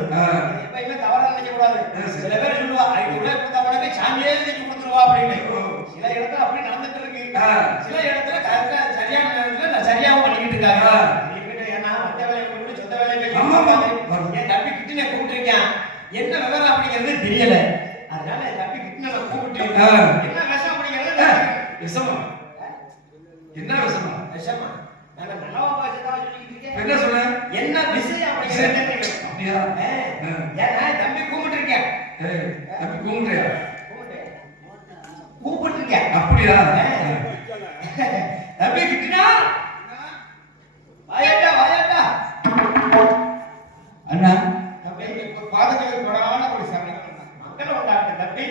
எப்பயுமே தவறா நினைக்க கூடாது. சரி. சில பேர் சொல்லுவா ஐநூறு கொடுத்தவனவே சாமியே செஞ்சு கொடுத்துருவா அப்படின்னு. சில இடத்துல அப்படி நடந்துட்டு இருக்கு. சில இடத்துல கரெக்டா சரியான நேரத்துல சரியாவும் பண்ணிக்கிட்டு இருக்காங்க. ஏன்னா மத்த வேலையை போட்டு சொந்த வேலையை என் தம்பி கிட்டனே கூப்பிட்டுருக்கேன். என்ன விவரம் அப்படிங்கிறது தெரியல. அதனால என் தம்பி கிட்டன கூப்பிட்டு என்ன விஷம் அப்படிங்கிறது விஷமா? என்ன விஷமா? விஷமா? நான் நல்லவா பாச்சதா சொல்லிட்டு இருக்கேன். என்ன சொன்ன? என்ன விஷயம் அப்படிங்கிறது அப்படியா? ஏன்னா தம்பி கூப்பிட்டு இருக்கேன். தம்பி கூப்பிடுறியா? கூப்பிட்டு இருக்கேன். அப்படியா? தம்பி கிட்டனா வாயாட்டா வாயாட்டா அண்ணா தம்பி பாதங்களுக்கு கொடான ஒரு சரணம் மங்களம் உண்டாட்ட தம்பி.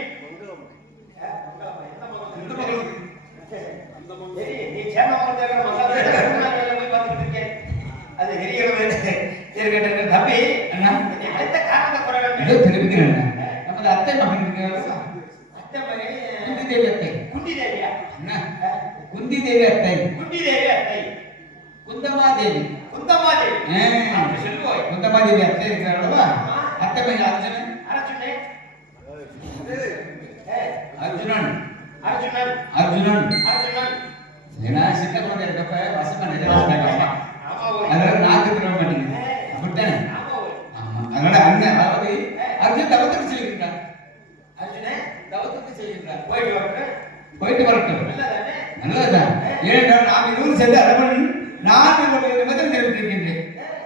சரி நீ சேமமந்தேவர மங்களம் போய் பார்த்துட்டு இருக்கேன். அது எரிகிறது. இருக்கட்டும் தம்பி. அண்ணா நீ அடுத்த காரணத்தை குறை ஏதோ வேண்டும். தெரிவிக்கிறேன் அண்ணா. நமது அத்தை மகன் இருக்கிறாரா? அத்தை மகன் குந்தி தேவி அத்தை. குண்டி தேவியா? அண்ணா குந்தி தேவி அத்தை. குண்டி தேவி அத்தை. குந்தமா தேவி. குந்தம்மா தேவி. அப்படி சொல்லுவோய். குந்தமா தேவி அத்தை இருக்கிறாரா? அத்தை மகன் அர்ஜுனன். அரசுனே. அர்ஜுனன். அர்ஜுனன். அர்ஜுனன். அர்ஜுனன். ஏன்னா சின்ன குழந்தை இருக்கப்ப வசமா நிஜமா ஆமா ஓய். அதனால நாக்கு திரவ மாட்டேங்குது. அப்படித்தானே? ஆமா ஓய். ஆமா. அதனால அண்ணன் அதாவது அர்ஜுன் தவத்துக்கு செல்கின்றார். அர்ஜுனே தவத்துக்கு செல்கின்றார். போயிட்டு வரட்டும். போயிட்டு வரட்டும். நல்லதானே? நல்லதுதான். ஏனென்றால் நாம் இருவரும் சேர்ந்து அரவன் நான் உங்களுடைய நிபந்தனை நிறைவேற்றிருக்கின்றேன்.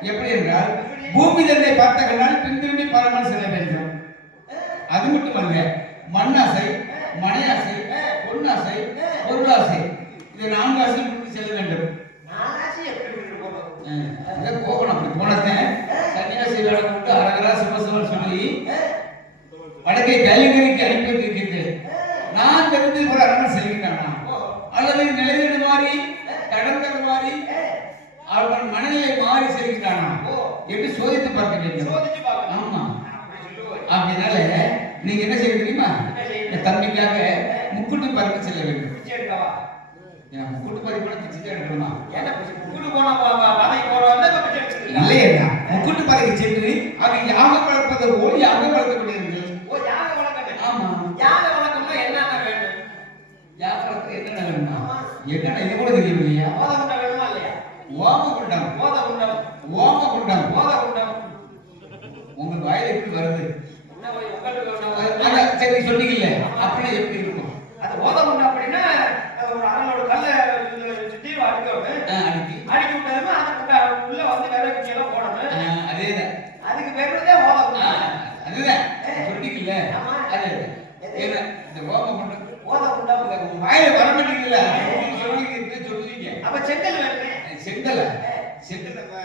எப்படி என்றால் பூமி தன்னை பார்த்த கண்ணால் பின் திரும்பி பாராமல் செல்ல வேண்டும். அது மட்டுமல்ல மண்ணாசை, மனையாசை, பொன்னாசை, பொருளாசை இது 4 ஆசை முடித்து செல்ல வேண்டும். நானாசி எப்படி விட்டு போறது? அதை போகணும். அப்படி போனதேன் சன்னியாசி வேலை கூப்பிட்டு அரகரா சிவசிவன் சொல்லி வடக்கை கலிகரிக்கு அனுப்பி வைத்திருக்கின்றேன். நான் தெரிந்து போல அரங்கன் செல்கின்றானா அல்லது நிலையீடு மாறி கடற்கரை மாறி அவன் மனநிலை மாறி செல்கின்றானா என்று சோதித்து பார்க்க வேண்டும். சோதிச்சு பார்க்கணும். ஆமா. அப்படி சொல்லுவோய். அதனால நீங்க என்ன செய்ய தெரியுமா? என் தம்பிக்காக முக்குட்டு பறக்க செல்ல வேண்டும். பிச்சை எடுக்கவா? முக்குட்டு பறிப்பு பிச்சை எடுக்கணுமா? ஏன்னா குடு போன பாதைக்கு போறவங்க இப்ப பிச்சை எடுத்துக்கலாம். இல்லையா? முக்குட்டு பறக்க சென்று அவன் யாகம் வளர்ப்பதை போல் யாகம் வளர்க்கக்கூடியவர்கள். ஓ யாக வழக்கம். ஆமா. யாக வழக்கம்னா என்னென்ன வேணும்? யாகம் வளர்க்க என்னென்ன வேணுமா? என்னென்ன இது கூட தெரியும் இல்லையா? ஓத குண்டம் வேணுமா இல்லையா? ஓம குண்டம். ஓத குண்டம். ஓம குண்டம். ஓத குண்டம். உங்களுக்கு வாயில எப்படி வருது? என்ன போய் உங்களுக்கு வேணும்? அதான் சரி சொன்னீங்கல்ல அப்படின்னா எப்படி இருக்கும்? அது ஓத குண்டம் அப்படின்னா ஒரு அரளோட கல்ல சுத்தி அடிக்கணும். அடிக்கி அடிக்கி விட்டதுமே அந்த உள்ள வந்து வேற குச்சியெல்லாம் போடணும். அதேதான். அதுக்கு பேருதே ஓத குண்டம். அதுதான் சொன்னீங்கல்ல. ஆமா. அது என்ன இந்த ரோம கொண்டு ஓத குண்டா வாயில வர மாட்டீங்கல்ல சொல்லுவீங்க. அப்ப செங்கல் வேணுமே. செங்கல செங்கல் நம்ம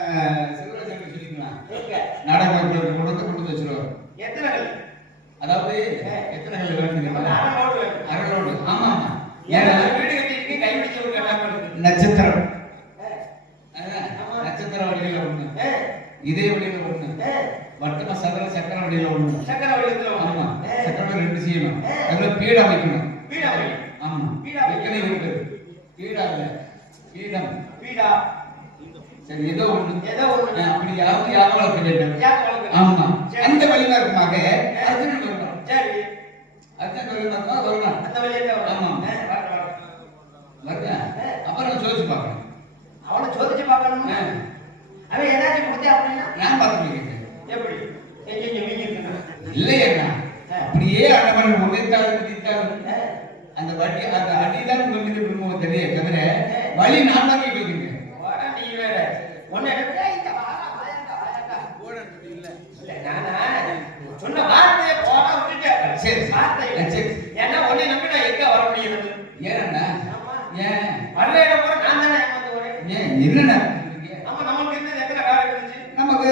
சிறுவ செங்கல் சொல்லிக்கலாம். எங்க? நாடகம் கொண்டு வச்சிருவோம். எத்தனை கல்? அதாவது எத்தனை கல் வேணும் தெரியுமா? அரை லோடு வேணும். அரை லோடு. ஆமா ஆமா. ஏன்னா வீடு கட்டிட்டு கை பிடிச்ச ஒரு கல்யாணம் இருக்கு. நட்சத்திரம் நட்சத்திர வடிவில ஒண்ணு, இதே வடிவில ஒண்ணு, வட்டம சதுர சக்கர வடிவில ஒண்ணு. சக்கர வடிவத்துல ஆமா, சக்கரம் 2 செய்யணும். அதுல பீடம் வைக்கணும். வீடா வை. ஆமா, பீடா எத்தனை இருக்கு? பீடா இல்ல, பீடம். வீடா. சரி, ஏதோ ஒண்ணு. அப்படி யாரும் வளர்க்க வேண்டும். யார் வளர்க்க? ஆமா, அந்த வழிமார்க்கமாக அர்ஜுனன் வருவான். சரி. அர்ஜுனன் வழிமார்க்கமாக வருவான். அந்த வழியே தான் ஆமா. வருங்க. அப்புறம் சோதிச்சு பார்க்கணும். அவனை சோதிச்சு பார்க்கணும். அவன் ஏதாச்சும் கொடுத்தா அப்படின்னா நான் பார்த்துருக்கேன். எப்படி? எங்க வீங்கி இருக்கணும். இல்லையா? அப்படியே அண்ணன் உழைத்தாலும் திட்டாலும் அந்த வட்டி அந்த அடிதான் உங்க மீது விரும்புவது தவிர வழி நான் தான் வைக்கிறேன். நீ வேற ஒன்னு இந்த நானா சொன்ன வார்த்தையை போட விட்டுட்டேன். சரி வார்த்தை சரி. ஏன்னா உன்னை நம்பி நான் எங்க வர முடியுது? ஏன்னா ஏன் வர்ற இடம் போற நான் தானே ஏமாந்து வரேன். ஏன் என்னன்னா ஆமா, நமக்கு இருந்தது எத்தனை காடு இருந்துச்சு? நமக்கு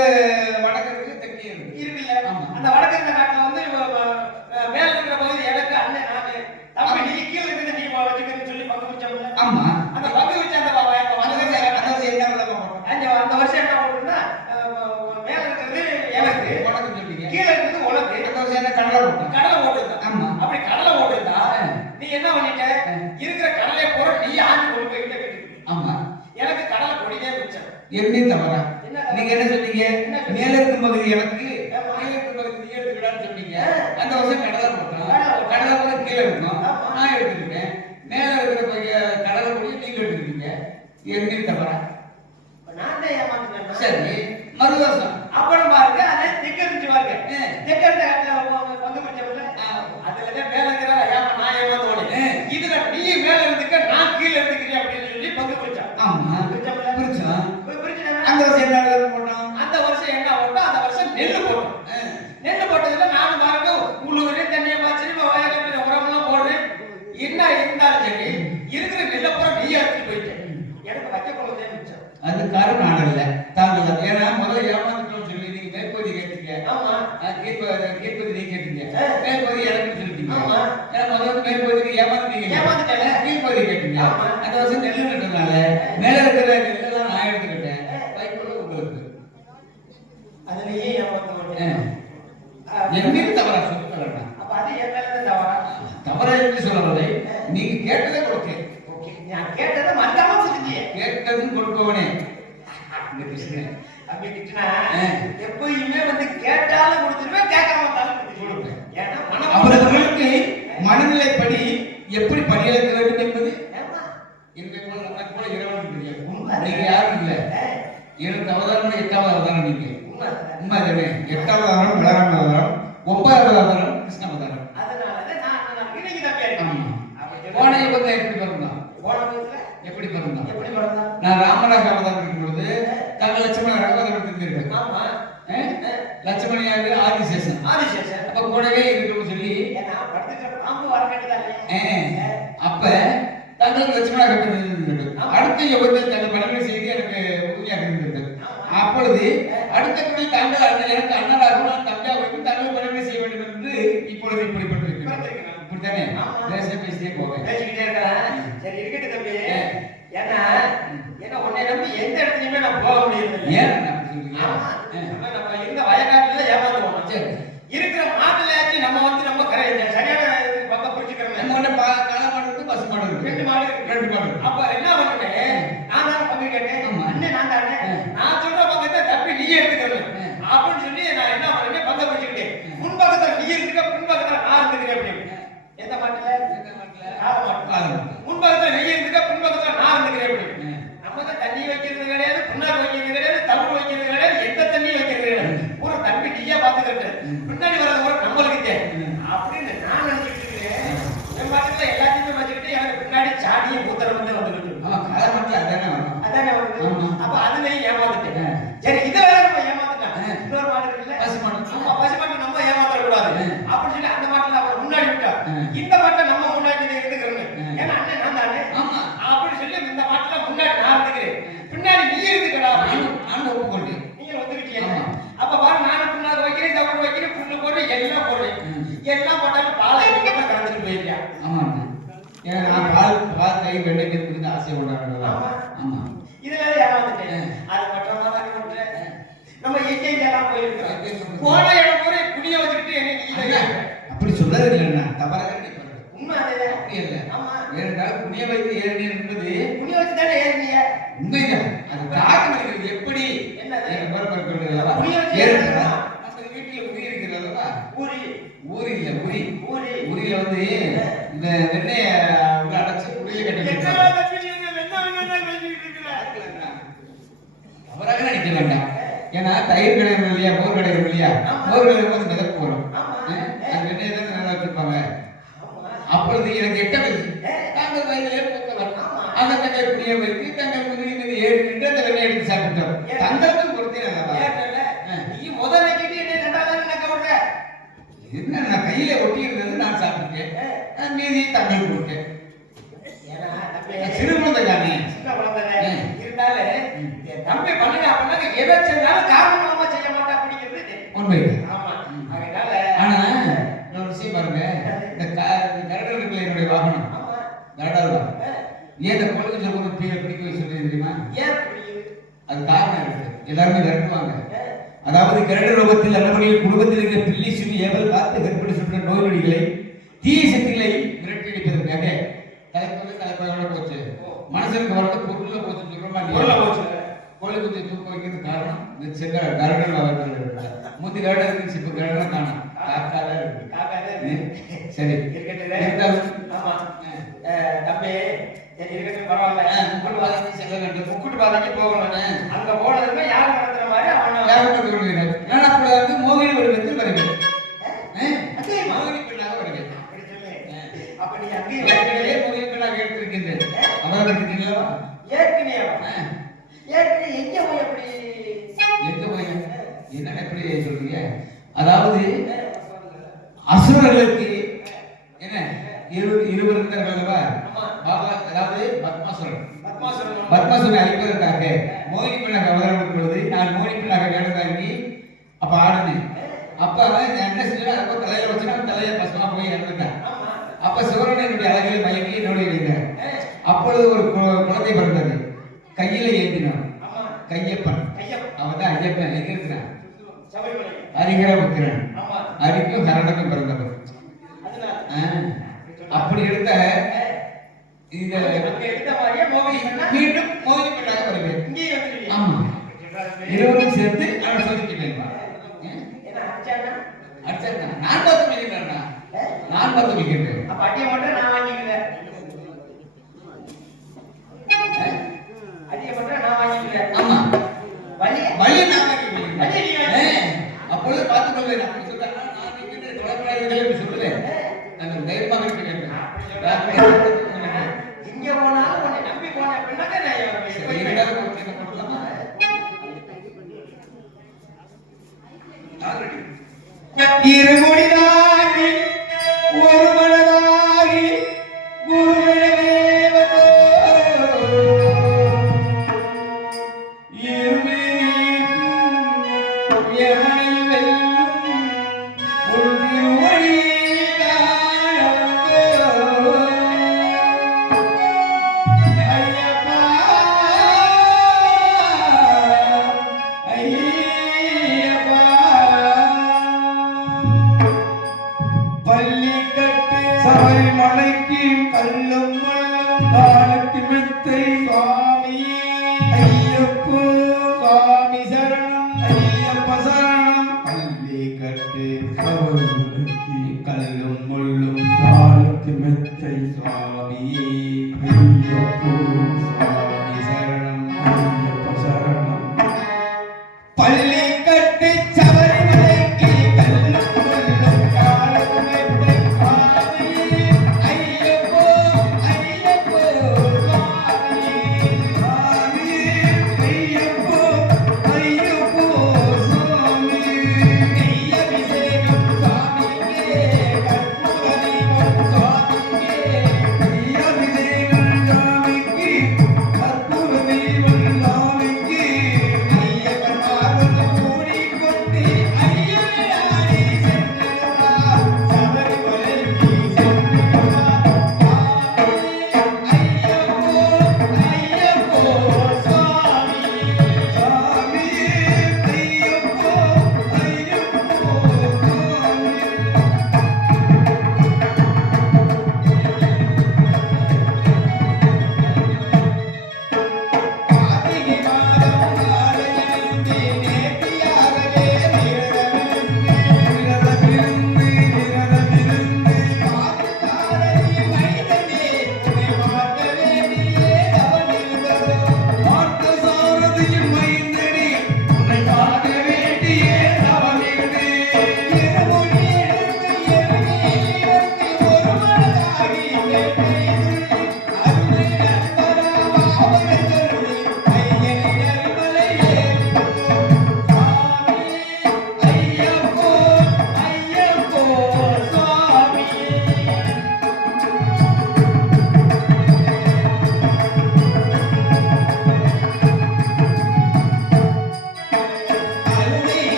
வடக்கு இருக்கு, தெற்கு இருக்கு. இருக்குல்ல. அந்த வடக்கு இருந்த காட்டுல வந்து மேல இருக்கிற பகுதி எனக்கு அண்ணன் நானு தம்பி நீ கீழே இருக்கிறது நீ வச்சுக்கன்னு சொல்லி பங்கு வச்சோம்ல. ஆமா, அந்த பங்கு வச்ச அந்த அந்த வருஷம் என்ன போட்டுன்னா மேல இருக்கிறது எனக்கு, வடக்கு சொல்றீங்க, கீழே இருக்கிறது உனக்கு. அந்த வருஷம் என்ன கடலை போட்டோம். கடலை போட்டுருந்தா. ஆமா. அப்படி கடலை போட்டுருந்தா நீ என்ன பண்ணிட்ட? இருக்கிற கடலையை போற நீ ஆஞ்சு கொண்டு போய் கிட்ட கட்டிட்டு. ஆமா, எனக்கு கடலை கொடியே மிச்சம். எப்படி தவறா? நீங்க என்ன சொன்னீங்க? மேல இருக்கும் பகுதி எனக்கு, கீழே இருக்கும் பகுதி நீ எடுத்துக்கிடான்னு சொன்னீங்க. அந்த வருஷம் கடலை போட்டோம். கடலை போட கீழே இருக்கும், நான் எடுத்துக்கிட்டேன். மேல இருக்கிற கடலை கொடி நீங்க எடுத்துக்கிட்டீங்க. எப்படி தவறா? நான் தான் ஏமாந்துட்டேன். சரி, மறு வருஷம் அப்புறம் பாருங்க, அதே திக்க இருந்துச்சு பாருங்க. திக்க இருந்த காட்டுல பங்கு மிச்சம்ல. அதுலதான் மேல இருக்கிற ஏமா நான் ஏமாந்து ஓடுறேன். இதுல நீ மேல இருந்துக்க நான் கீழே இருந்துக்கிறேன் அப்படின்னு சொல்லி பங்கு பிரிச்சான். ஆமா, பிரிச்சோம்ல. பிரிச்சோம். பிரிச்சுனா அந்த வருஷம் என்ன போட்டோம்? அந்த வருஷம் என்ன போட்டோம்? அந்த வருஷம் நெல்லு போட்டோம். நெல்லு போட்டதுல நானும் பாருங்க உழுவுறேன், தண்ணியை பாய்ச்சி வயக்காட்டுல உரமெல்லாம் போடுறேன். என்ன இருந்தாலும் சரி, இருக்கிற நெல்லை பூரா நீ எடுத்துட்டு போயிட்டேன். எனக்கு வைக்க போனதே மிச்சம். அது காரணம் நான் இல்ல, தாங்கள் தான். ஏன்னா முதல்ல ஏமாந்துட்டோம்னு சொல்லி நீங்க மேற்பகுதி கேட்டீங்க. ஆமா. கீழ்பகுதி நீங்க கேட்டீங்க. மேற்பகுதி எனக்கு சொல்லிட்டீங்க. ஆமா. ஏன்னா முதல்ல மேற்பகுதிக்கு ஏமாந்துட்டீங்க. ஏமாந்துட்டேன். கீழ்பகுதி கேட்டீங்க. ஆமா. அந்த வருஷம் நெல் நட்டதுனால மேல இருக்கிற நெல்லெல்லாம் நான் எடுத்துக்கிட்டேன். வைக்கோல் உங்களுக்கு. அதுலயே ஏமாந்து ஓடுறேன். என் மீது தவறா சொல்ல வேண்டாம். அப்ப அது என் மேலதான் தவறா? தவறா என்று சொல்லவில்லை. நீங்க கேட்டதை கொடுத்தேன். ஓகே, நான் கேட்டதை மறக்காம கொடுத்தீங்க. கேட்டதும் கொடுப்பவனே. இந்த கிருஷ்ணன் அப்படி கிட்டனா எப்பயுமே வந்து கேட்டாலும் கொடுத்துருவேன், கேட்காம இருந்தாலும் கொடுத்துருவேன். ஏன்னா அவர்களுக்கு மனநிலைப்படி எப்படி பணியாற்ற வேண்டும் என்பது என்னை போல நமக்கு போல இறைவனுக்கு தெரியும். நீங்க யாரும் இல்லை. 7வது அவதாரம் 8வது அவதாரம் நீங்க. உண்மைதானே? 8வது அவதாரம் பலராம அவதாரம், 9வது அவதாரம் கிருஷ்ண அவதாரம். அதனாலதான் நான் இன்னைக்கு தான் கேட்கிறேன். போன யுகத்தை எப்படி பிறந்தான்? போன வயசுல எப்படி பிறந்தான்? எப்படி பிறந்தான்? நான் ராமராஜ அவதாரம் இருக்கும்போது தங்க லட்சுமண அவதாரம் இருந்திருக்கேன். ஆமா. லட்சுமணியாரு ஆதிசேஷன். ஆதிசேஷன். அப்ப கூடவே இருக்கணும்னு சொல்லி ஏன்னா படுத்துக்கிற பாம்பு வர வேண்டியதா இல்லையா? அப்ப தங்களுக்கு லட்சுமண கட்டணம் அடுத்த யுகத்தில் தங்கள் பணிகளை செய்து எனக்கு உறுதியாக இருந்தது. அப்பொழுது அடுத்த குடி தாங்கள் அந்த எனக்கு அண்ணனாகவும் நான் தம்பியாகவும் தங்கள் பணிகளை செய்ய வேண்டும் என்று இப்பொழுது இப்படிப்பட்டிருக்கிறேன். இப்படித்தானே பேசிட்டே போவேன். பேசிக்கிட்டே இருக்கிறேன். சரி இருக்கட்டும் தம்பி. ஏன்னா உன்னை நம்பி எந்த இடத்துலயுமே நான் போக முடியாது. ஏன் நம்ம இருந்த வயக்காட்டுல ஏமாந்துவோம். சரி, இருக்கிற மாட்டுலயாச்சும் நம்ம வந்து நம்ம சரியான பக்கம் பிடிச்சிக்கிறோம். காலமாடு பசுமாடு 2 மாடு 2 மாடு. அப்ப என்ன பண்ணுவேன்? நான் தான் பங்கு கேட்டேன். அண்ணே நான் தானே, நான் சொல்ற பக்கத்தை தப்பி நீ எடுத்துக்கிறேன் அப்படின்னு சொல்லி நான் என்ன பண்ணுவேன்? பங்கு பிடிச்சிக்கிட்டேன். முன்பக்கத்துல நீ இருந்துக்க, பின்பக்கத்துல நான் இருந்துக்கிறேன் அப்படின்னு. எந்த மாட்டுல? கால மாட்டு. முன்பக்கத்துல நீ இருந்துக்க, பின்பக்கத்துல நான் இருந்துக்கிறேன் அப்படின்னு. நம்ம தான் தண்ணி வைக்கிறது கிடையாது, புண்ணாக்கு வைக்கிறது கிடையாது, தவிடு வைக்கிறது கிடையாது, எந்த தண்ணி வைக்கிறது கிடையாது. பூரா தம்பி நீயா பாத்துக்கிறது. பின்னாடி வர்றது கூட நம்மளுக்கு அப்படின்னு நான் நினைச்சிட்டு இருக்கிறேன். என் பாட்டுல எல்லாத்தையுமே வச்சுக்கிட்டு எனக்கு பின்னாடி சாடியை மூத்தரம் வந்து வந்துருக்கு. அதானே வருது. அப்ப அதுலயும் ஏமாந்துட்டேன். சரி, இதை வேற நம்ம ஏமாந்துட்டேன். இன்னொரு மாடு இருக்குல்ல, பசுமாடு. பசுமாட்டை நம்ம ஏமாத்தக்கூடாது அப்படின்னு சொல்லி அந்த மாட்டுல அவர் முன்னாடி விட்டார். இந்த மாட்டை வெண்ணை மீது குடித்து ஆசை கொண்டாடுறதா? ஆமா. ஆமா. இதுல ஏமாந்துட்டேன். அது மட்டும் தான் விட்டுறேன். நம்ம எங்கெங்கெல்லாம் போயிருக்கோம். போன இடம் பூரா குடிய வச்சுக்கிட்டு என்ன நீ இதை கேட்கிற? அப்படி சொல்லாது இல்லைன்னா தவறாக நினைப்பாரு. உண்மை அதுதான். அப்படி இல்லை. ஆமா. ஏனென்றால் புண்ணிய வைத்து ஏறினேன் என்பது குடிய வச்சு தானே ஏறினீங்க. உண்மைதான். அது காரணம் இருக்கிறது. எப்படி என்னது? எனக்கு பரபரப்பு அல்லவா? புண்ணிய வச்சு ஏறினா நம்ம வீட்டில் உரி இருக்கிறது அல்லவா? ஊரி ஊரி இல்லை, உரி. ஊரி உரியில வந்து இந்த வெண்ணெய உள்ள அடைச்சு உரியில கட்டி வச்சிருப்பாங்க. எத்தனை லட்சம் நீங்க வெண்ணெய் பேசிக்கிட்டு இருக்கீங்க. அவராக நினைக்க வேண்டாம். ஏன்னா தயிர் கிடையாது இல்லையா, மோர் கிடையாது இல்லையா, மோர் கிடையாது போது மிதப்பு வரும். அது வெண்ணெய் தான் நல்லா வச்சிருப்பாங்க. அப்பொழுது எனக்கு எட்டவில்லை. தாங்கள் வயதிலே மூத்தவர். அந்த தங்களை புரிய வைத்து தங்கள் முதுகி மீது ஏறி நின்று அந்த வெண்ணெய் எடுத்து சாப்பிட்டோம். தங்களுக்கு பொறுத்தே அல்லவா? நீ முதல்ல கேட்டு என்ன ரெண்டாவது நினைக்க விடுற? என்ன நான் கையில ஒட்டி இருந்தது நான் சாப்பிட்டேன். மீதி தங்களுக்கு கொடுத்தேன். ஏன்னா சிறு குழந்தை தானே. சின்ன குழந்தை இருந்தாலும் என் தம்பி பண்ணுங்க பண்ணாங்க எதை செஞ்சாலும் காரணமா செய்ய மாட்டா அப்படிங்கிறது தெரியும். உண்மை. ஆமா. அதனால ஆனா ஒரு விஷயம் பாருங்க, இந்த கரடர் இருக்குல்ல என்னுடைய வாகனம், ஆமா. கரடர் தான். ஏன் இந்த குழந்தை சொல்லும்போது பிடிக்க வச்சு சொல்றது தெரியுமா? ஏன் புரியுது? அது காரணம் இருக்கு. எல்லாருமே விரட்டுவாங்க. அதாவது கரடு ரூபத்தில் அல்லவர்களின் குடும்பத்தில் இருக்கிற பில்லி சொல்லி ஏவல் காத்து கற்பனை சொல்ற நோய் நொடிகளை தீய சக்திகளை விரட்டி அடிப்பதற்காக தலைப்பாயோட போச்சு. மனசனுக்கு வரது பொருள்ல போச்சு சொல்றோமா இல்லையா? கோழி குத்தி தூக்க வைக்கிறது காரணம் இந்த சின்ன கரடல் அவர்கள் முந்தி கரடல் இருக்கு, இப்ப கரடல் காணும். காக்கால இருக்கு. காக்கால இருக்கு. சரி இருக்கட்டும். ஆமா. தம்பி இருக்கட்டும் பரவாயில்ல. முக்குட்டு பாதைக்கு செல்ல வேண்டும். முக்குட்டு பாதைக்கு போகணும். அங்க போனதுமே யார் நடத்துற மாதிரி அவன யாரும் சொல்லுகிறேன். நான் அப்படி வந்து மோகினி வடிவத்தில் வருவேன். அதே மோகினி பெண்ணாக வருவேன். அப்படி சொல்லு. அப்ப நீ அங்கேயே ஏற்கனவே மோகினி பெண்ணாக எடுத்திருக்கின்றேன். அவர்கள் இருக்கீங்களா? ஏற்கனவே ஏற்கனவே எங்க போய் அப்படி எங்க போய் என்ன எப்படி சொல்றீங்க? அதாவது அசுரர்களுக்கு என்ன இருவர் இருந்தார்கள் அல்லவா? அதாவது பத்மாசுரன் அழிப்பதற்காக மோகினி பெண்ணாக அவதாரம் பொழுது நான் மோகினி பெண்ணாக வேடம் தாங்கி அப்ப ஆடுனேன். அப்ப என்ன செஞ்சா அப்ப தலையில வச்சுனா தலையை பசமா போய் இறந்துட்டான். அப்ப சிவரன் என்னுடைய அழகில் மயங்கி என்னுடைய இருந்தார். அப்பொழுது ஒரு குழந்தை பிறந்தது. கையில ஏந்தினான். கையப்பன். அவன் தான் ஐயப்பன். எங்க இருக்கிறான்? ஹரிஹரபுத்திரன். ஹரிக்கும் ஹரனுக்கும் பிறந்தவர். அப்படி எடுத்த இந்த மீண்டும் மோகினி பெண்ணாக வருவேன். ஆமா, இருவரும் சேர்த்து அவன் சோதிக்கிறேன். நான் பார்த்து வைக்கிறேன். நான் பார்த்து வைக்கிறேன். அப்ப அடியை மட்டும் நான் வாங்கிக்கிறேன். அடியை மட்டும் நான் வாங்கிக்கிறேன். ஆமா, வலி வலி நான் வாங்கிக்கிறேன். அடி நீ வாங்கி. அப்பொழுது பார்த்துக் கொள்வேன். அப்படி சொன்னாங்க நான் நிற்கிறேன் தொடர்புடைய சொல்லுவேன். நான் தைரியமாக இருக்கிறேன். இங்க போனாலும் உன்னை நம்பி போன அப்படின்னாக்க இருமொழிதாகி ஒரு மனதாகி குருவிடமேவதோ இருமேகும் யமனை வெல்லும் ஒரு திருமொழி ஐயப்பா ஐயப்பா பள்ளிக்கட்டு சபரிமலைக்கு கல்லும் மல்லும் காலத்து மெத்தை சுவாமி ஐயப்போ சுவாமி சரணம் ஐயப்ப சரணம். பள்ளிக்கட்டு சபரிமலைக்கு கல்லும் முள்ளும் காலத்து மெத்தை சுவாமி ஐயப்போ சுவாமி சரணம் ஐயப்ப சரணம். பள்ளிக்கட்டு சபரிமலைக்கு கல்லும் முள்ளும் காலத்து மெத்தை சுவாமி ஐயப்போ ஐயப்போ சுவாமி சுவாமி ஐயப்போ ஐயப்போ சுவாமி. நெய்யபிஷேகம் சுவாமிக்கே கற்பூர தீபம் சுவாமிக்கே நெய்யபிஷேகம் சுவாமிக்கு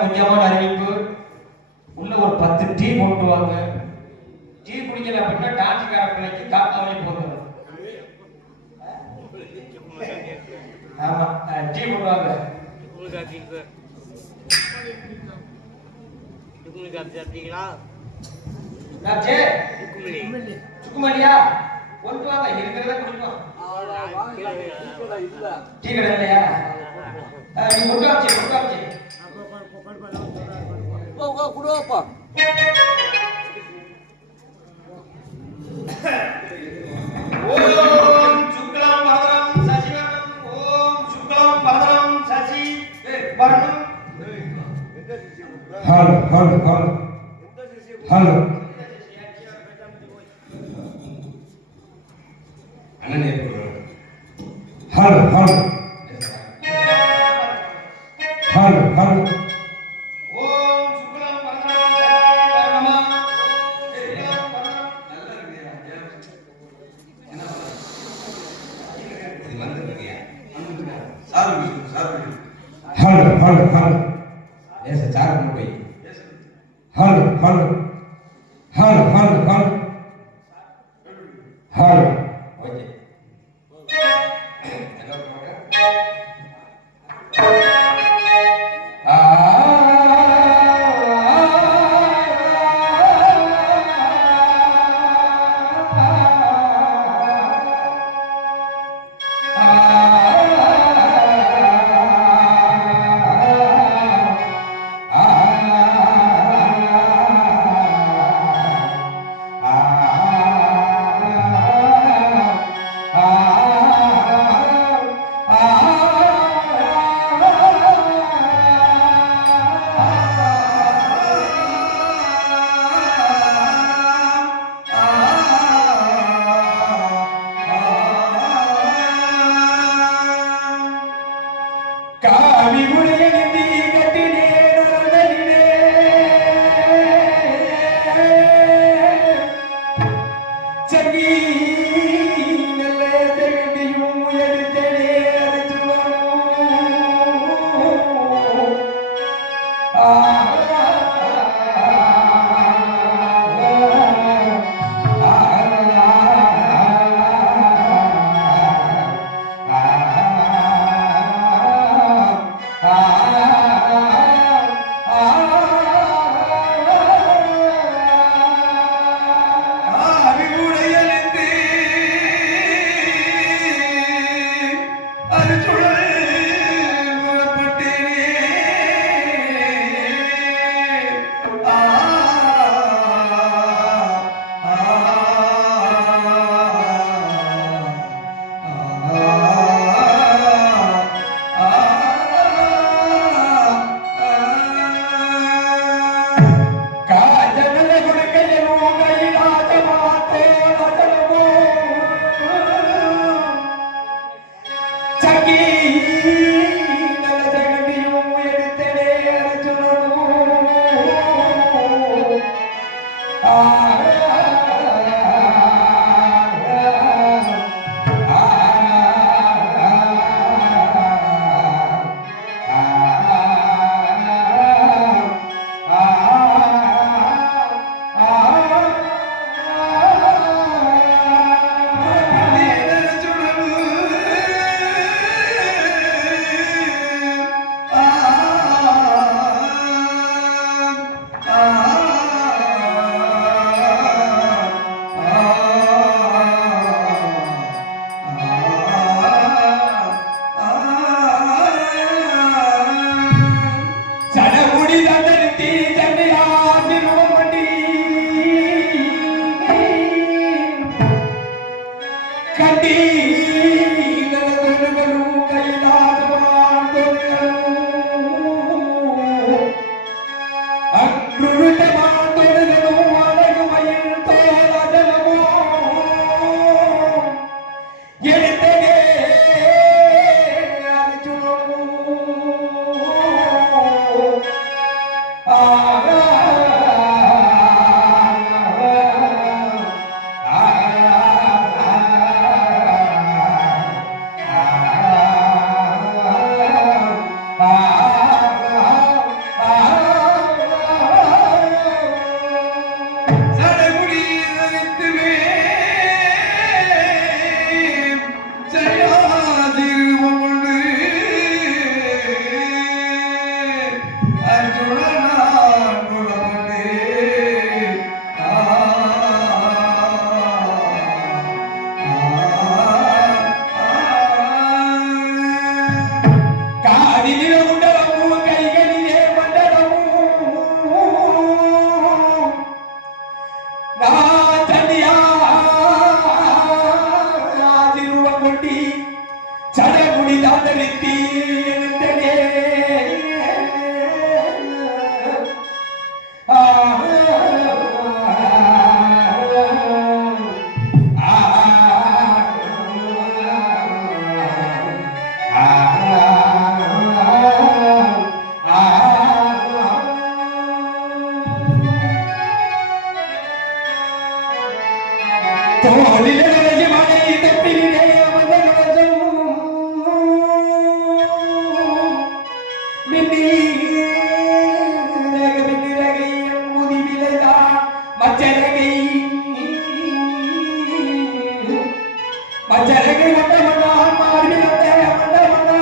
முக்கியமான அறிவிப்பு. உள்ள ஒரு 10 டீ போட்டு வாங்க. டீ குடிக்கல அப்படின்னா டான்ஸ்கார பிள்ளைக்கு காத்தாவே போடுறது. ஆமா, டீ போட்டு வாங்க. சுக்குமல்லியா கொண்டு வாங்க, இருக்கிறத குடிப்போம். டீ கடை இல்லையா? நீ கொண்டு வாச்சு குடுவாப்பா. ஓம் சுக்லாம் பரதரம் சசிவர்ணம். ஓம் சுக்லாம் பரதரம் சசி வர்ணம். ஹலோ ஹலோ ஹலோ ஹலோ அண்ணனே ஹலோ ஹலோ ஹலோ ஹலோ ஓம் சுக்லாம் பரதரம் சசி வர்ணம். சுக்லாம் பரதரம் நல்லா இருக்கியா? என்ன இது வந்துருக்கியா? சார் ஹலோ ஹலோ ஹலோ ஏச சார் போய் hello hello hello hello hello hello okay. தோளிலே நனைய மழை தப்பிலே வந்தனதும் மின்னிரகை முதிவிலைதான் மச்சரகை வட்டமடா மார்பிலத்த வட்டமடா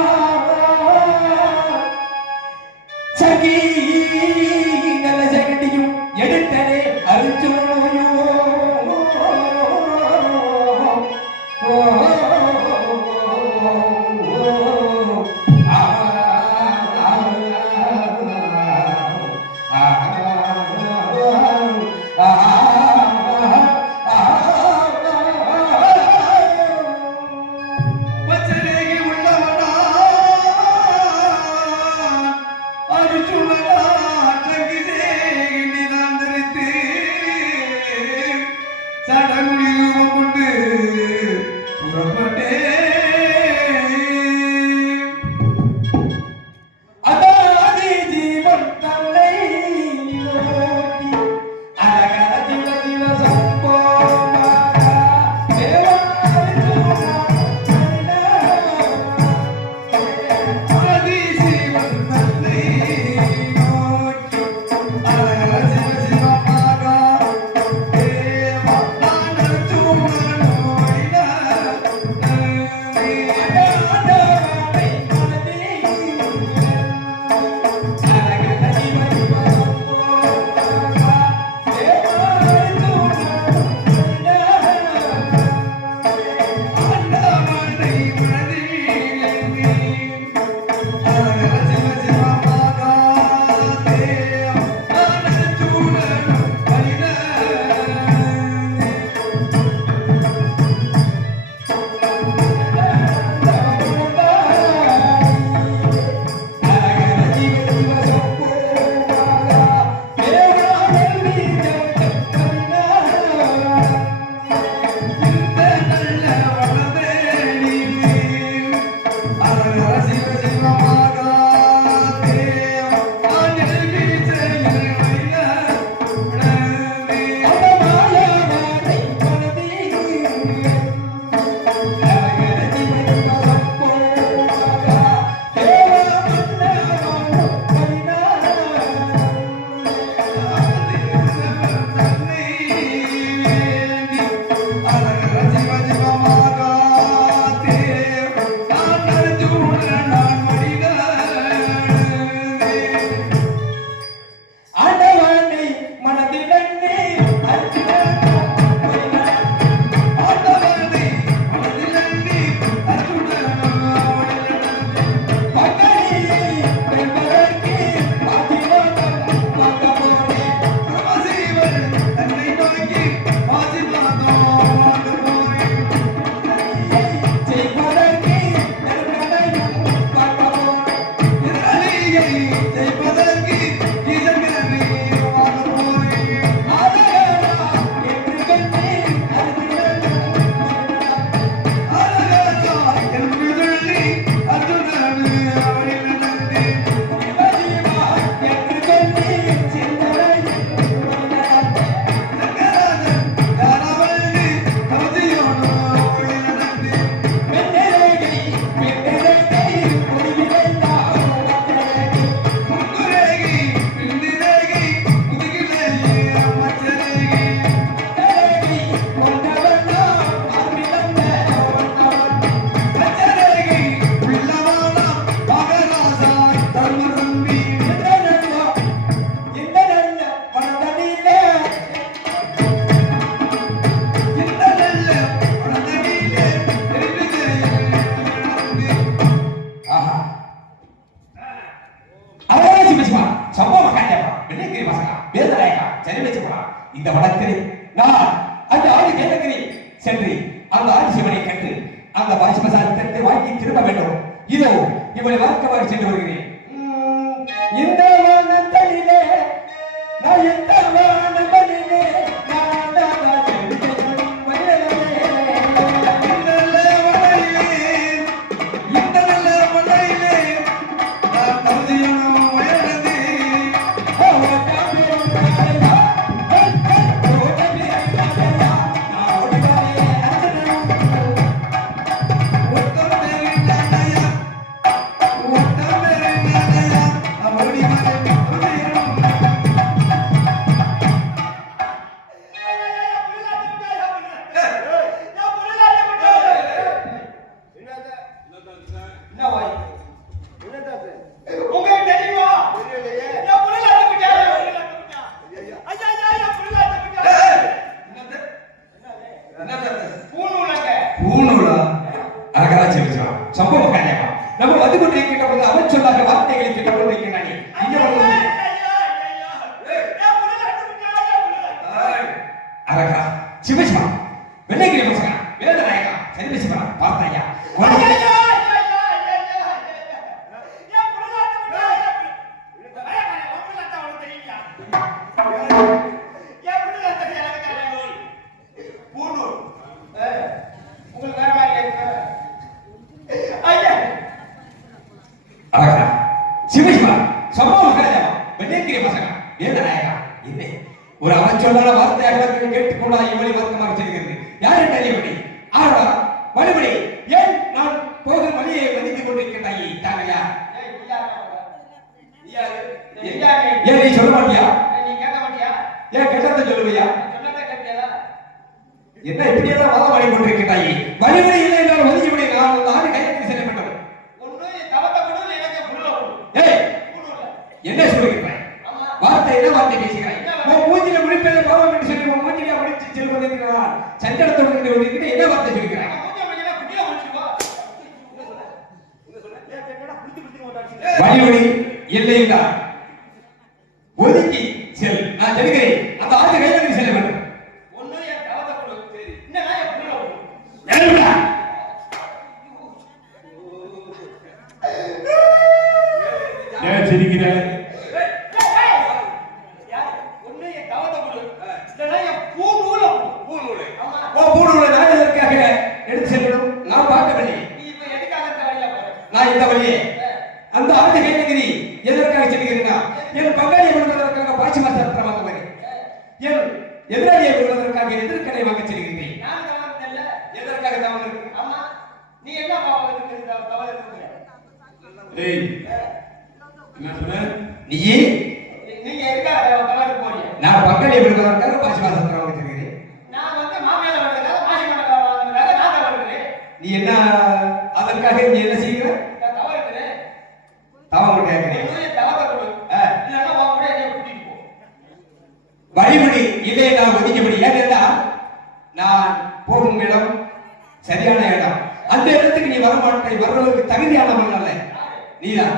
சகி நல்ல ஜகதியும் எடுத்தனே அருச்சுனோயோ பச்சரேகி உள்ளவனா அர்ஜுனனா சங்கிசேகி நிராந்தரித்து சடங்குடி ரூபம் கொண்டு புறப்பட்டேன். அதாதி ஜீவன் தன்னை நோக்கி அழகர ஜீவ ஜீவ சம்போமா ஆதிசிவன் தன்னை நோக்கி அழகர சிவ சிவமாக தேவா நான் அர்ஜுனனோய்னா ஆண்டவனை மனதிலே அழகர சிவ சிவமாக தேவா நான் அர்ஜுனனோய்னா இந்த நல்ல வளமேனிலே அழகர சிவ சிவமாக தேவா நான் எழுதிச்செயல் வைலனே. ஆண்டவனை மனதிலன்னே பகலிலே பெண்பதற்கு பாதிவாதம் பகவோனே செய்வதற்கு நெருங்கடையும் பகவோனே ஆதரவா என்று கண்டே அறிவிலா என்று கண்டே சிந்தனையில் பெண்ணரகை முடிவிலைதான் அழகை கொண்டவன்தான் அறிவிலந்த இந்த நல்ல மனதனிலே ஆஹா அவராசி பேசுவா சம்பவம் காட்டியப்பா வெள்ளைக்கிரி பசங்க வேதநாயகா சரி பேசுவா இந்த வடக்கில் நான் அந்த ஆதி வேதகிரி சென்று அந்த ஆதி சிவனை கண்டு அந்த பாஷ்பசாரத்தை வாங்கி திரும்ப வேண்டும் இதோ இவளை வளர்க்கவாறு சென்று வருகிறேன் இந்த வானத்தலிலே நான் எந்த வானமலிலே நான் அரகா சிவசிவா வெள்ளைக்கிரி பசங்க வேதநாயகா சரிபிசிவா பார்த்தாயா அரகா சிவசிவா சம்பா மகாதேவா வெள்ளைக்கிரி பசங்க வேதநாயகா என்ன ஒரு அவச்சொல்லான வார்த்தையாக கேட்டுக்கொண்டா இவளை வர்க்கமாக செய்கிறது யார் என்ற அறிவுடி ஆரா வழிபடி ஏன் நான் போகிற வழியை மதித்துக் கொண்டிருக்கிறாயே தானையா ஏன் நீ சொல்ல மாட்டியா ஏன் கேட்டதை சொல்லுவியா என்ன இப்படியெல்லாம் வாதம் வாங்கி கொண்டிருக்கிறாயே வழிபடி இல்லை என்றால் ஒதுக்கிவிடி நான் அந்த ஆடு கையெழுத்து செய்ய வேண்டும் என்ன சொல்லுகிறாய் வார்த்தை என்ன வார்த்தை பேசுகிறாய் மூஞ்சில முடிப்பதை பாவம் என்று சொல்லி மூஞ்சில முடிச்சு செல்வதற்கிறான் சஞ்சலத்தோடு கொண்டிருக்கிற என்ன வார்த்தை சொல்கிறாய் வழிபடி இல்லைங்களா ஒதுக்கி செல் நான் சொல்கிறேன் அந்த ஆண்டு கையெழுத்து செல்ல வேண்டும் ஏன் சிரிக்கிறாய் எடுத்து செல்லணும் நான் பார்க்கவில்லை நான் இந்த வழியே அந்த ஆண்டு கைநகிரி எதற்காக செல்கிறேன் என் பங்காளியை விடுவதற்காக பாட்சி மாஸ்டர் வாங்குவேன் என் எதிராளியை விடுவதற்காக எதிர்கடை வாங்க செல்கிறேன் எதற்காக தவறு நீ என்ன என்ன சொன்ன நீயே நீங்க எதுக்காக தவறு போறீங்க நான் பங்காளியை விடுவதற்காக பாட்சி மாஸ்டர் வாங்க செல்கிறேன் நான் வந்து மாமியார் வந்ததுக்காக மாசி மண்டல வந்ததுக்காக நான் தவறுகிறேன் நீ என்ன அதற்காக நீ என்ன செய்கிற தவறுகிறேன் தவறு கேட்கிறேன் வழிபடி இல்லை நான் ஒதுக்கப்படி ஏனென்றால் நான் போகும் இடம் சரியான இடம் அந்த இடத்துக்கு நீ வரமாட்டை வர்றதுக்கு தகுதியானவன் அல்ல நீதான்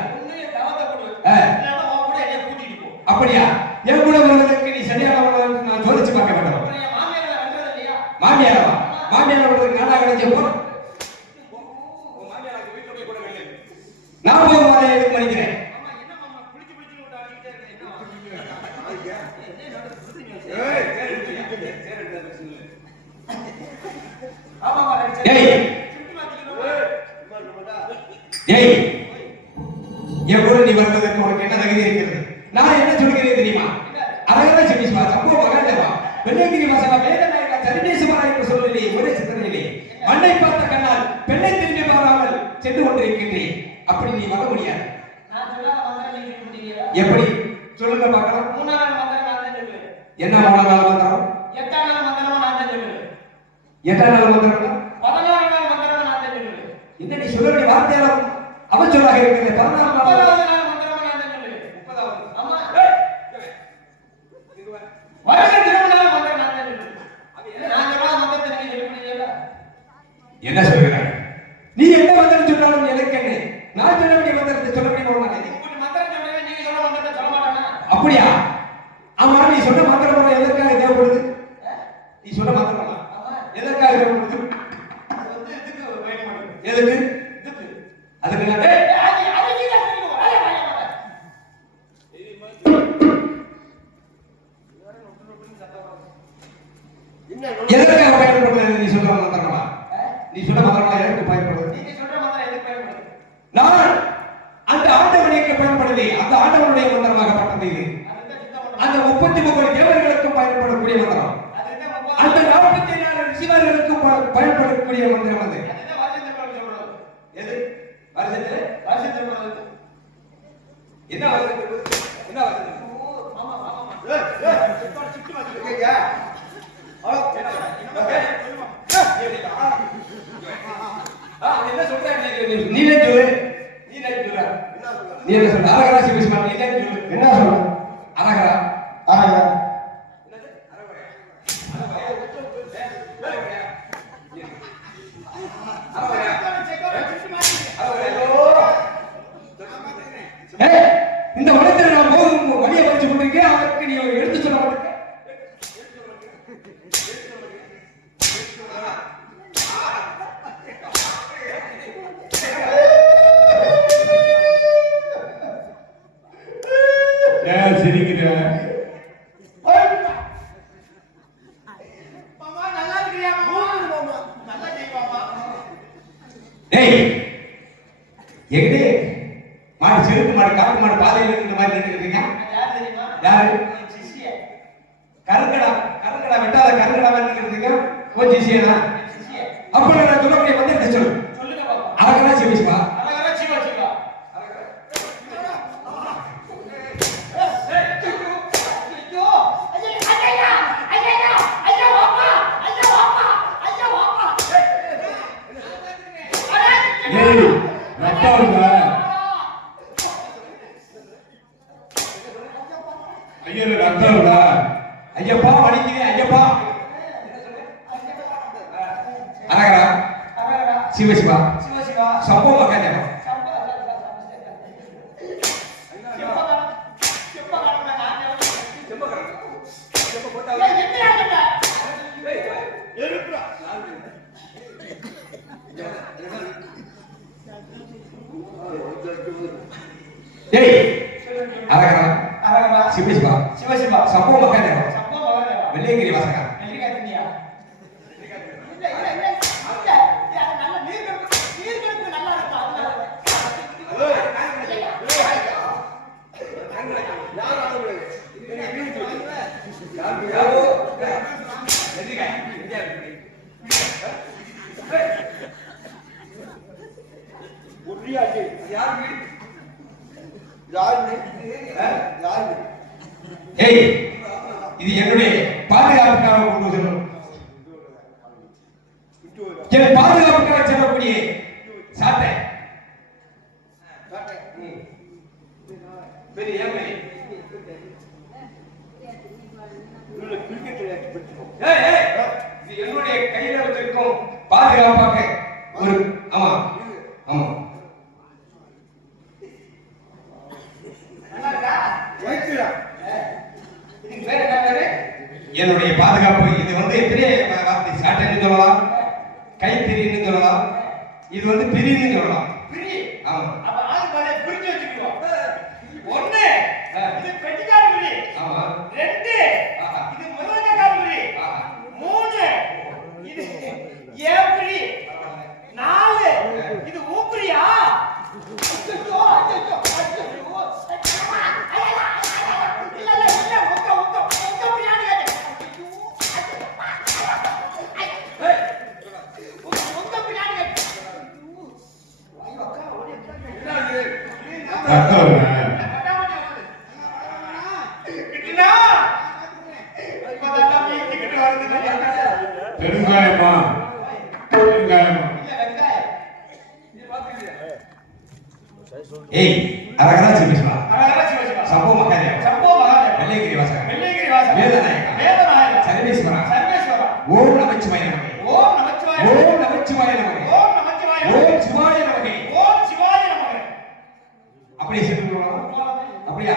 அப்படியா என் கூட வருவதற்கு நீ சரியானவன் நான் சோதிச்சு பார்க்க மாட்டேன் மாமியாரவா மாமியார் வருவதற்கு நானா கிடைச்சப்போ நான் போகும் அதை எடுத்து மணிக்கிறேன் எவ்வளவு நீ வந்ததற்கு உனக்கு என்ன தகுதி இருக்கிறது நான் என்ன சொல்கிறேன் தெரியுமா அழகான செல்லிசுவா சம்பவ மகாதேவா வெள்ளைங்கிரி வாசகா வேதநாயகா சரிநேசுவரா என்று சொல்லவில்லை ஒரே சிந்தனையிலே மண்ணை பார்த்த கண்ணால் பெண்ணை திரும்பி பாராமல் சென்று கொண்டிருக்கின்றேன் அப்படி நீ வர முடியாது எப்படி சொல்லுங்க பார்க்கலாம் என்ன மூணாவது மந்திரம் எட்டாம் நாள் மந்திரம் இந்த நீ சொல்ல வேண்டிய வார்த்தையாலும் அவச்சொல்லாக இருக்கிறது 16 என்ன சொல்கிறாய் நீ என்ன மந்திரம் சொன்னாலும் எனக்கு என்ன நான் சொல்ல வேண்டிய மந்திரத்தை சொல்ல வேண்டிய அப்படியா ஆமா நீ சொன்ன மந்திரம் எதற்காக தேவைப்படுது நீ சொன்ன மந்திரம் எதற்காக தேவைப்படுது எதுக்கு அதுக்கு எதற்காக பயன்படுகிறது நீ சொல்ற மந்திரமா நீ சொன்ன மந்திரமா எதற்கு பயன்படுது நான் அந்த ஆண்டவனுக்கு பயன்படுது அந்த ஆண்டவனுடைய மந்திரமாகப்பட்டது இது அந்த 33 தேவர்களுக்கும் பயன்படக்கூடிய மந்திரம் அந்த 44 ரிஷிவர்களுக்கும் பயன்படக்கூடிய மந்திரம் அது எது வருஷத்துல என்ன வருஷத்துல என்ன வருஷத்துல என்ன சொல்ற நீலே சொல்லு நீ என்ன சொல்ற அரகரா சிபிஸ்மா நீலே சொல்லு என்ன சொல்ற அரகரா அரகரா இந்த வனத்தில் நான் போகும் வழியை படிச்சு கொண்டிருக்கேன் அதற்கு நீ எடுத்து சொல்ல மாட்டேன் டேய் எங்கடே மாடு செருக்கு மாடு காட்டு மாடு பாதையில இருக்கிற மாதிரி நின்றுக்கிறீங்க யார் தெரியுமா? யாரு சிஷ்ய. கருங்கடா கருங்கடா வெட்டாத கருங்கடா மாதிரி நின்றுக்கிறீங்க ஓ ஜிசியனா சிஷ்ய. அப்ப நான் சொல்லக்கூடிய வந்து சொல்லு சொல்லுங்க பாப்போம். அழகா சிவிஸ்மா அழகா சிவா சிவா. ஐயோ! ஐயா! ஐயா! ஐயா வாப்பா! ஐயா வாப்பா! ஐயா வாப்பா! ஏய் ரத்தாவுடா ஐயோ ரத்தாவுடா ஐயப்பா வலிக்குது ஐயப்பா அழகா அழகா சிவசிவா சிவா சிவா. சம்பவ மகாதேவா ஏய் அழகா சிவசிவா சம்பவ மகாதேவா வெள்ளையங்கிரி வாசகா ஏய் இது என்னுடைய பாதுகாப்புக்காக கொண்டு செல்லும் என் பாதுகாப்புக்காக செல்லக்கூடிய சாட்டை பெரிய ஏழ்மை இது என்னுடைய கையில வச்சிருக்கும் பாதுகாப்பாக ஒரு ஆமா ஆமா என்னுடைய பாதுகாப்பு இது வந்து பெரிய வார்த்தை சாட்டைன்னு சொல்லலாம் கைத்தறின்னு சொல்லலாம் இது வந்து பிரின்னு சொல்லலாம் பிரி. ஆமா அப்ப ஆளு பாரு பிரிச்சு வச்சுக்குவோம். ஒண்ணு இது பெட்டிக்கார பிரி. ஆமா ரெண்டு ஆஹா. இது முருங்கைக்கார பிரி. ஆஹா. மூணு இது ஏன் பிரி. நாலு இது ஊப்பிரியா. ஐயோ, ஐயோ, ஐயோ. இல்ல, இல்ல, இல்ல, ஒக்க பிரியாணி கேட்டேன். ஒக்க பிரியாணி கேட்டேன். ஐயோ, அக்கா, ஓடி பெருங்காயமா பெருங்காயமா ஏய் அழகா சிவிஸ்மா சம்பவ மகாதேவா வெள்ளையங்கிரி வாசகா வேதநாயகா சர்வேஸ்வரா ஓம் நமச்சிவாய நமகே ஓம் நமச்சிவாய நமகே ஓம் சிவாய நமகே அப்படியே சொல்லுங்க அப்படியா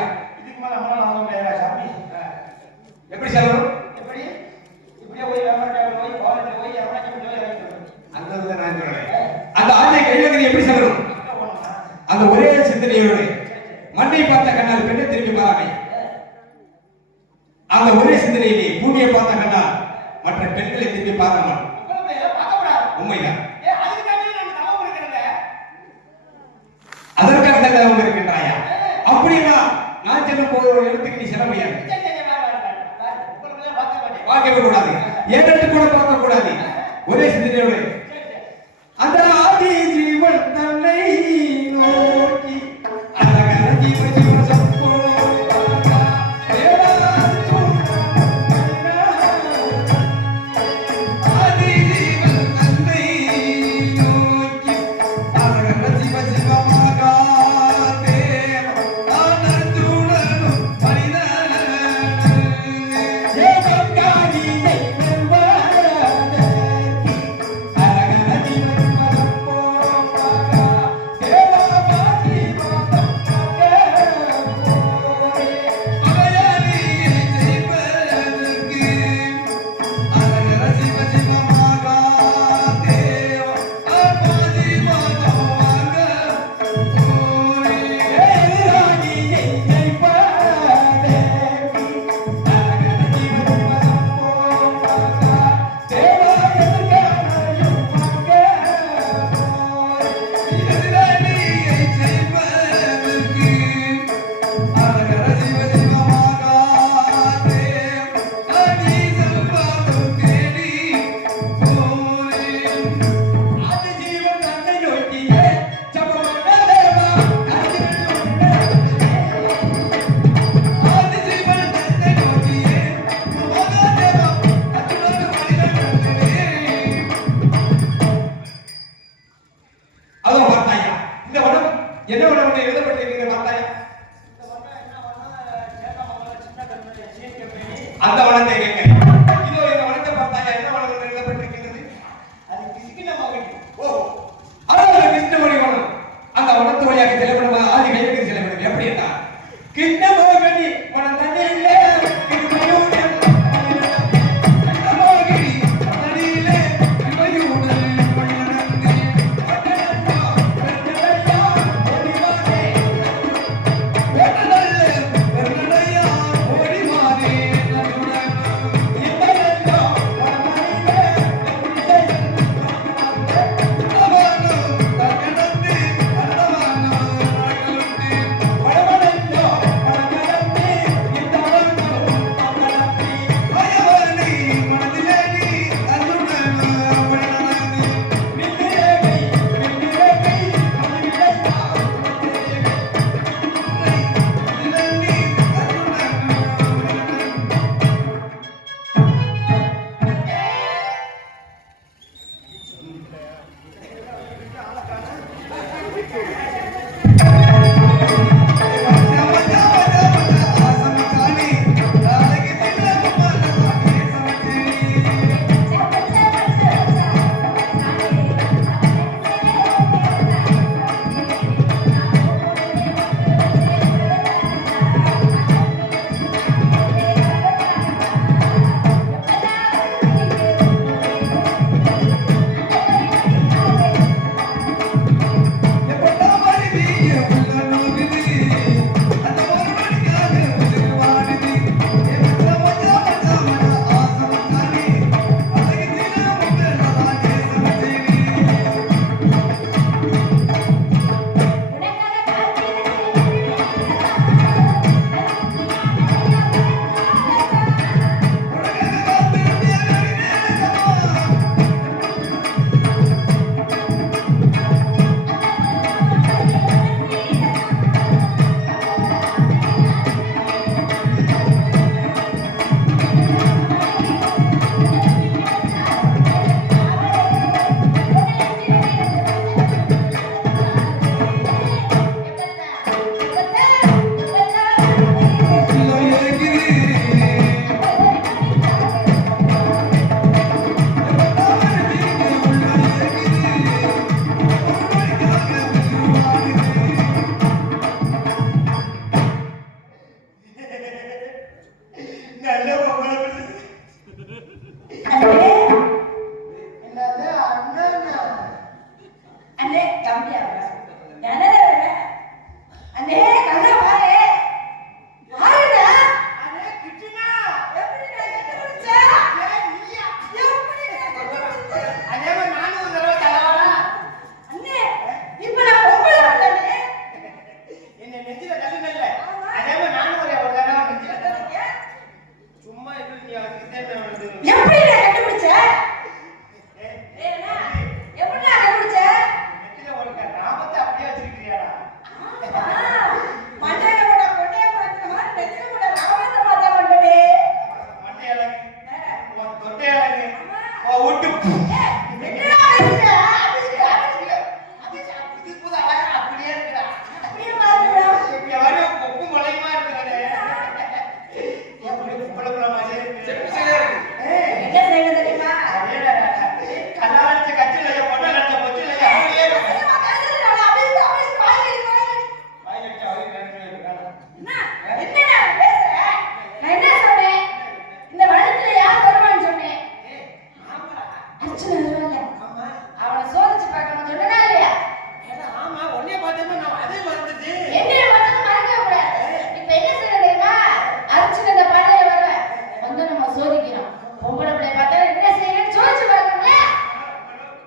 எப்படி சொல்லணும் அந்த நான் சொல்றேன் அந்த ஆணை கைவகை எப்படி சொல்லணும் அந்த ஒரே சிந்தனையோடு மண்ணை பார்த்த கண்ணால் பெண்ணை திரும்பி பாராமை அந்த ஒரே சிந்தனையிலே பூமியை பார்த்த கண்ணால் மற்ற பெண்களை திரும்பி பாராமல் உண்மைதான் அதற்காக தான் அவங்க இருக்கின்றாயா அப்படின்னா நான் செல்லும் போது ஒரு இடத்துக்கு நீ செல்ல முடியாது பார்க்கவே கூடாது ஏற்று கூட பார்க்க கூடாது ஒரே சிந்தனையோடு அந்த ஆதி ஜீவன் தன்னை நோக்கி அழகான ஜீவன் சம்போ ஆதி ஜீவன் தன்னை நோக்கி அழகான ஜீவன் சிவமாக ஆனந்துடனும் மனிதன் ஏகம் காரியை நம்பர் என்னது அண்ணன் அண்ணே கம்மியா என்னடா அண்ணே கண்ணா பாரு ஆறுடா அடே கிருஷ்ணா எப்படிடா கண்டுபிடிச்ச எப்படிடா கண்டுபிடிச்ச அதே மாதிரி நானும் ஒரு தடவை தரவா அண்ணே இப்ப நான் பொம்பளை வரலனே என்ன நெஞ்சில கல்லு இல்ல அதே மாதிரி நானும் ஒரு தடவை நெஞ்சில கல்லு சும்மா இது நீ அதுக்கிட்டே வந்து எப்படிடா கண்டுபிடிச்ச ஏனா எப்படிடா கண்டுபிடிச்ச நெஞ்சில ஒரு நாமத்தை அப்படியே வச்சிருக்கிறியாடா மண்டையில கூட கொண்டைய பார்த்த மாதிரி நெத்தில கூட ராமத்தை பார்த்தா மண்டே மண்டையலகு உன் தொட்டையலகு உன் ஒட்டு என்னடா பேசுற இது புது அழகா அப்படியே இருக்குடா அப்படியே பாருடா இங்க வர கொப்பு மலையுமா இருக்குடா எப்படி குப்பளக்குள்ள மாதிரி சரியா இருக்கு. என்ன செய்யணும் தெரியுமா கல்லாலச்ச கச்சிலைய பொண்ண கட்ட பொச்சிலைய அப்படியே நான் பேசுறேன் அப்படியே பாருங்க வாயிலச்ச அவரே பேசுறாரு என்னடா பேசுற நான் என்ன சொன்னேன் இந்த வருடத்துல யார் வருவான்னு சொன்னேன் அர்ச்சனா வருவாங்க ஆமா அவனை சோதிச்சு பார்க்கணும் சொன்னனா இல்லையா ஆமா உன்னைய பார்த்தப்ப நான் அதே மறந்துட்டு என்னைய மட்டும் மறக்க கூடாது இப்ப என்ன செய்யணும் தெரியுமா அர்ச்சனா இந்த பாதையில வருவேன் வந்து நம்ம சோதிக்கணும் பொம்பளை பிள்ளைய பார்த்தா என்ன செய்யணும்னு சோதிச்சு பார்க்கணும்ல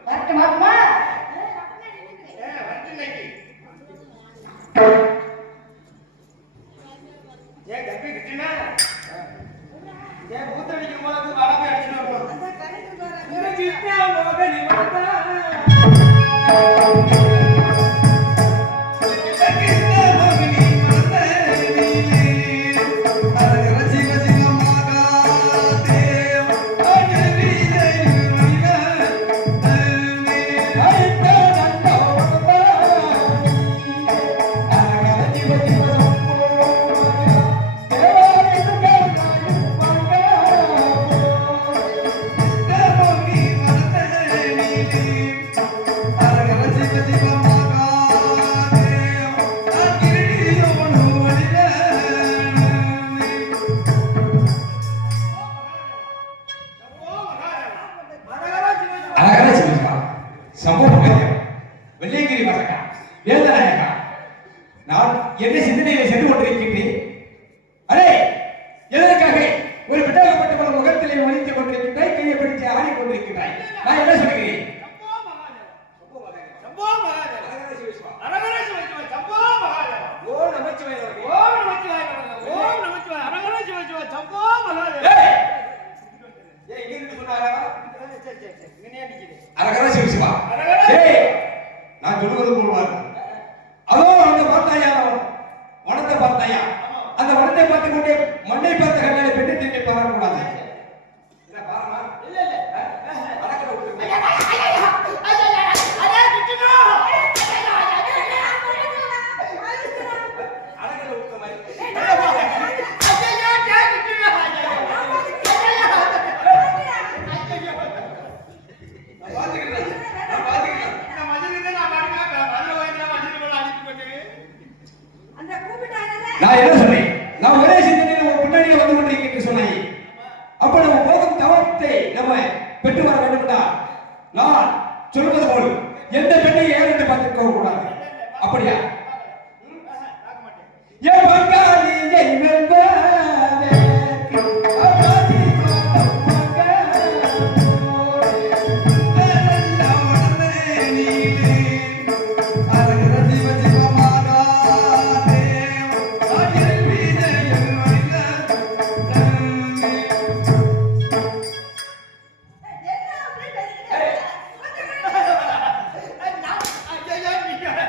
வரட்டும் மாமா ஏன் கப்பி கிட்டினா ஏன் பூத்தடிக்கும் போது வடமே அடிச்சுட்டு வரணும் இந்த கிட்டினா போக நீ அழகான சிவகா சமூக வெள்ளையங்கிரி மசகா வேதநாயகா நான் என்ன சிந்தனையை சென்று கொண்டிருக்கின்றேன் அடே எதற்காக ஒரு பிட்டாகப்பட்ட முகத்திலே வலித்துக் கொண்டிருக்கின்றாய் கையை பிடிச்சு ஆடிக்கொண்டிருக்கின்றாய் நான் என்ன சொல்கிறேன் அரகர சிவசிவா ஏய் நான் சொல்லுவது போல் அதோ அந்த பார்த்தாயா வனத்தை பார்த்தாயா அந்த வனத்தை பார்த்து கொண்டே மண்ணை பார்த்த கண்ணாடி பெண்ணை திரும்பி பார்க்க கூடாது என்ன பாருமா இல்ல இல்ல அடக்கற விட்டு அடக்கற விட்டு மாதிரி நான் பாத்துக்கிறேன் அந்த கூப்பிட்டாங்கல்ல நான் என்ன சொன்னேன் நான் ஒரே சிந்தனையில் ஒரு பின்னாடியே வந்து கொண்டிருக்கிறேன் சொன்னேன் அப்ப நம்ம போகும் தவத்தை நம்ம பெற்று வர வேண்டும் என்றால் நான் சொல்வது போல் எந்த பெண்ணை ஏன் என்று பார்த்துக்க கூடாது அப்படியா என் பங்காளியை வெல்வதே அபாதி என்ன அப்படி பேசுறீங்க அடிக்காத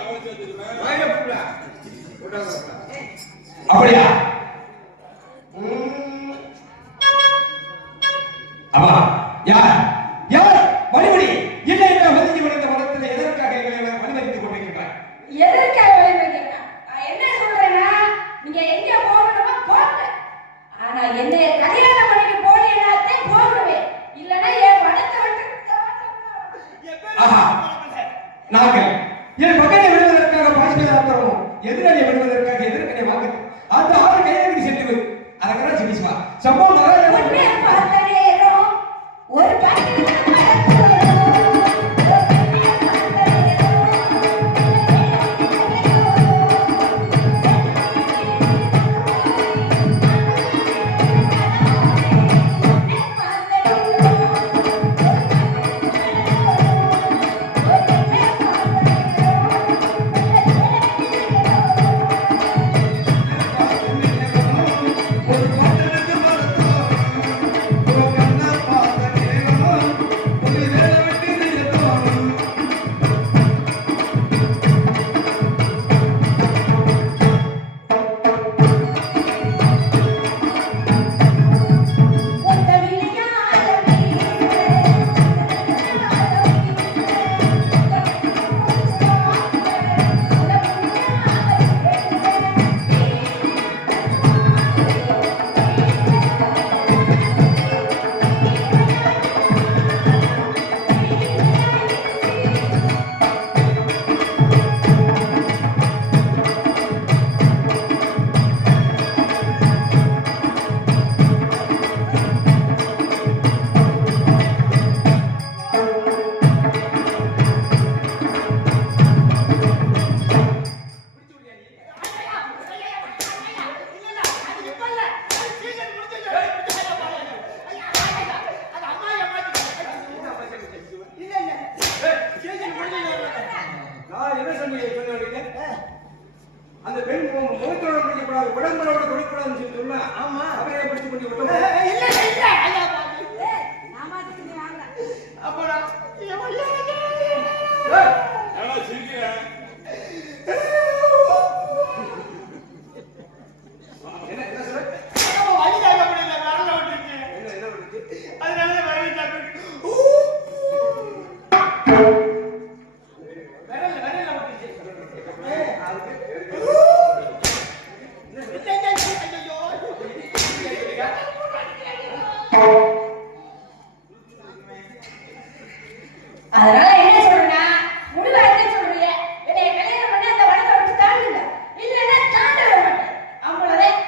அவனுக்கு அப்படியா ஆமா யார் யார் வழிபடி இல்லை என்ற ஒதுங்கி விழுந்த மதத்தில் எதற்காக எங்களை வழிமறித்துக் கொண்டிருக்கிறார்? எதற்காக வழிமறிக்கிறேன்? நான் என்ன சொல்றேன்னா, நீங்க எங்க போகணுமோ போங்க. ஆனா என்னைய கல்யாணம் பண்ணிட்டு போனீங்கன்னாத்தே போகணுவேன். இல்லைன்னா என் பணத்தை விட்டு ஆஹா, நாங்கள் என் மகனை விடுவதற்காக பாசிப்பதாக்கிறோம், எதிரணியை விடுவதற்காக எதிர்கனை வாங்க அந்த ஆறு கையெழுதி சென்று அதற்காக சிகிச்சா சம்பவம் உண்மையை பார்த்த நேரம் ஒரு பாக்கெட் நான் என்ன சொன்னேன்? அந்த பெண் முகத்தோட பிடிக்கக்கூடாது, உடம்புகளோட தொழிற்கூடாதுன்னு சொல்லி சொன்னா, ஆமா அவரையே பிடிச்சு கொண்டு விட்டோம். அதனால என்ன சொல்றேன்னா, முடிவா என்ன சொல்றீங்க? என்னைய கல்யாணம் பண்ணி அந்த பணத்தை விட்டு தாண்டுங்க. இல்லைன்னா தாண்டவே மாட்டேன். அவ்வளவுதான்.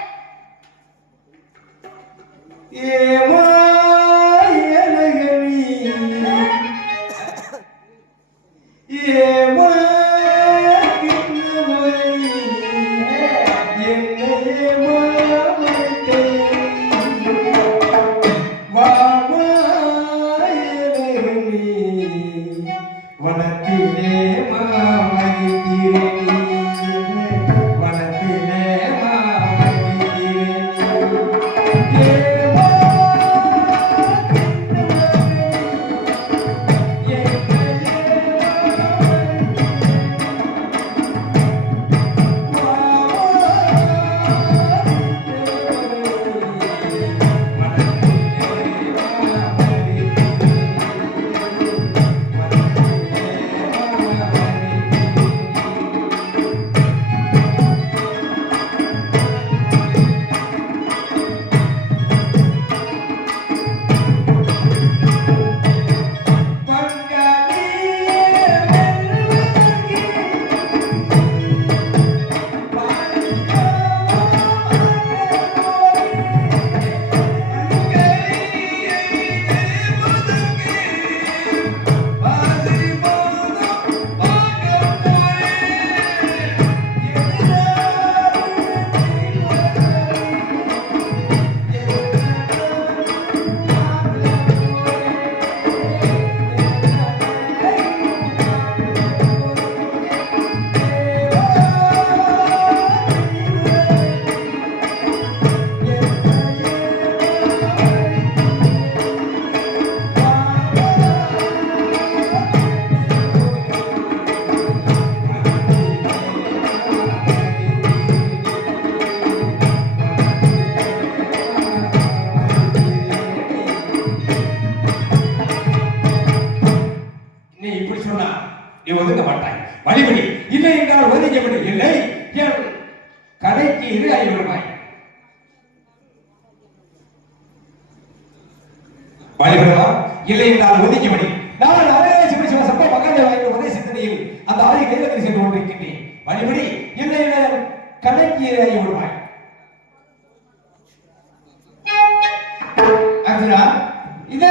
வனத்திலே மாமரிக்கிறேன், வனத்திலே ஒதுங்க மாட்டாய். வழிபடி, இல்லை என்றால் ஒதுங்க விடு. இல்லை என் கடைக்கு இரு ஐவருமாய். வழிபடலாம், இல்லை என்றால் ஒதுங்கி விடு. நான் அவரே சிவ சப்ப மக்களை வாய்ந்த ஒரே சிந்தனையில் அந்த ஆலை கைதத்தில் சென்று கொண்டிருக்கின்றேன். வழிபடி, இல்லை என்றால் கடைக்கு இரு ஐவருமாய். அர்ஜுனா, இந்த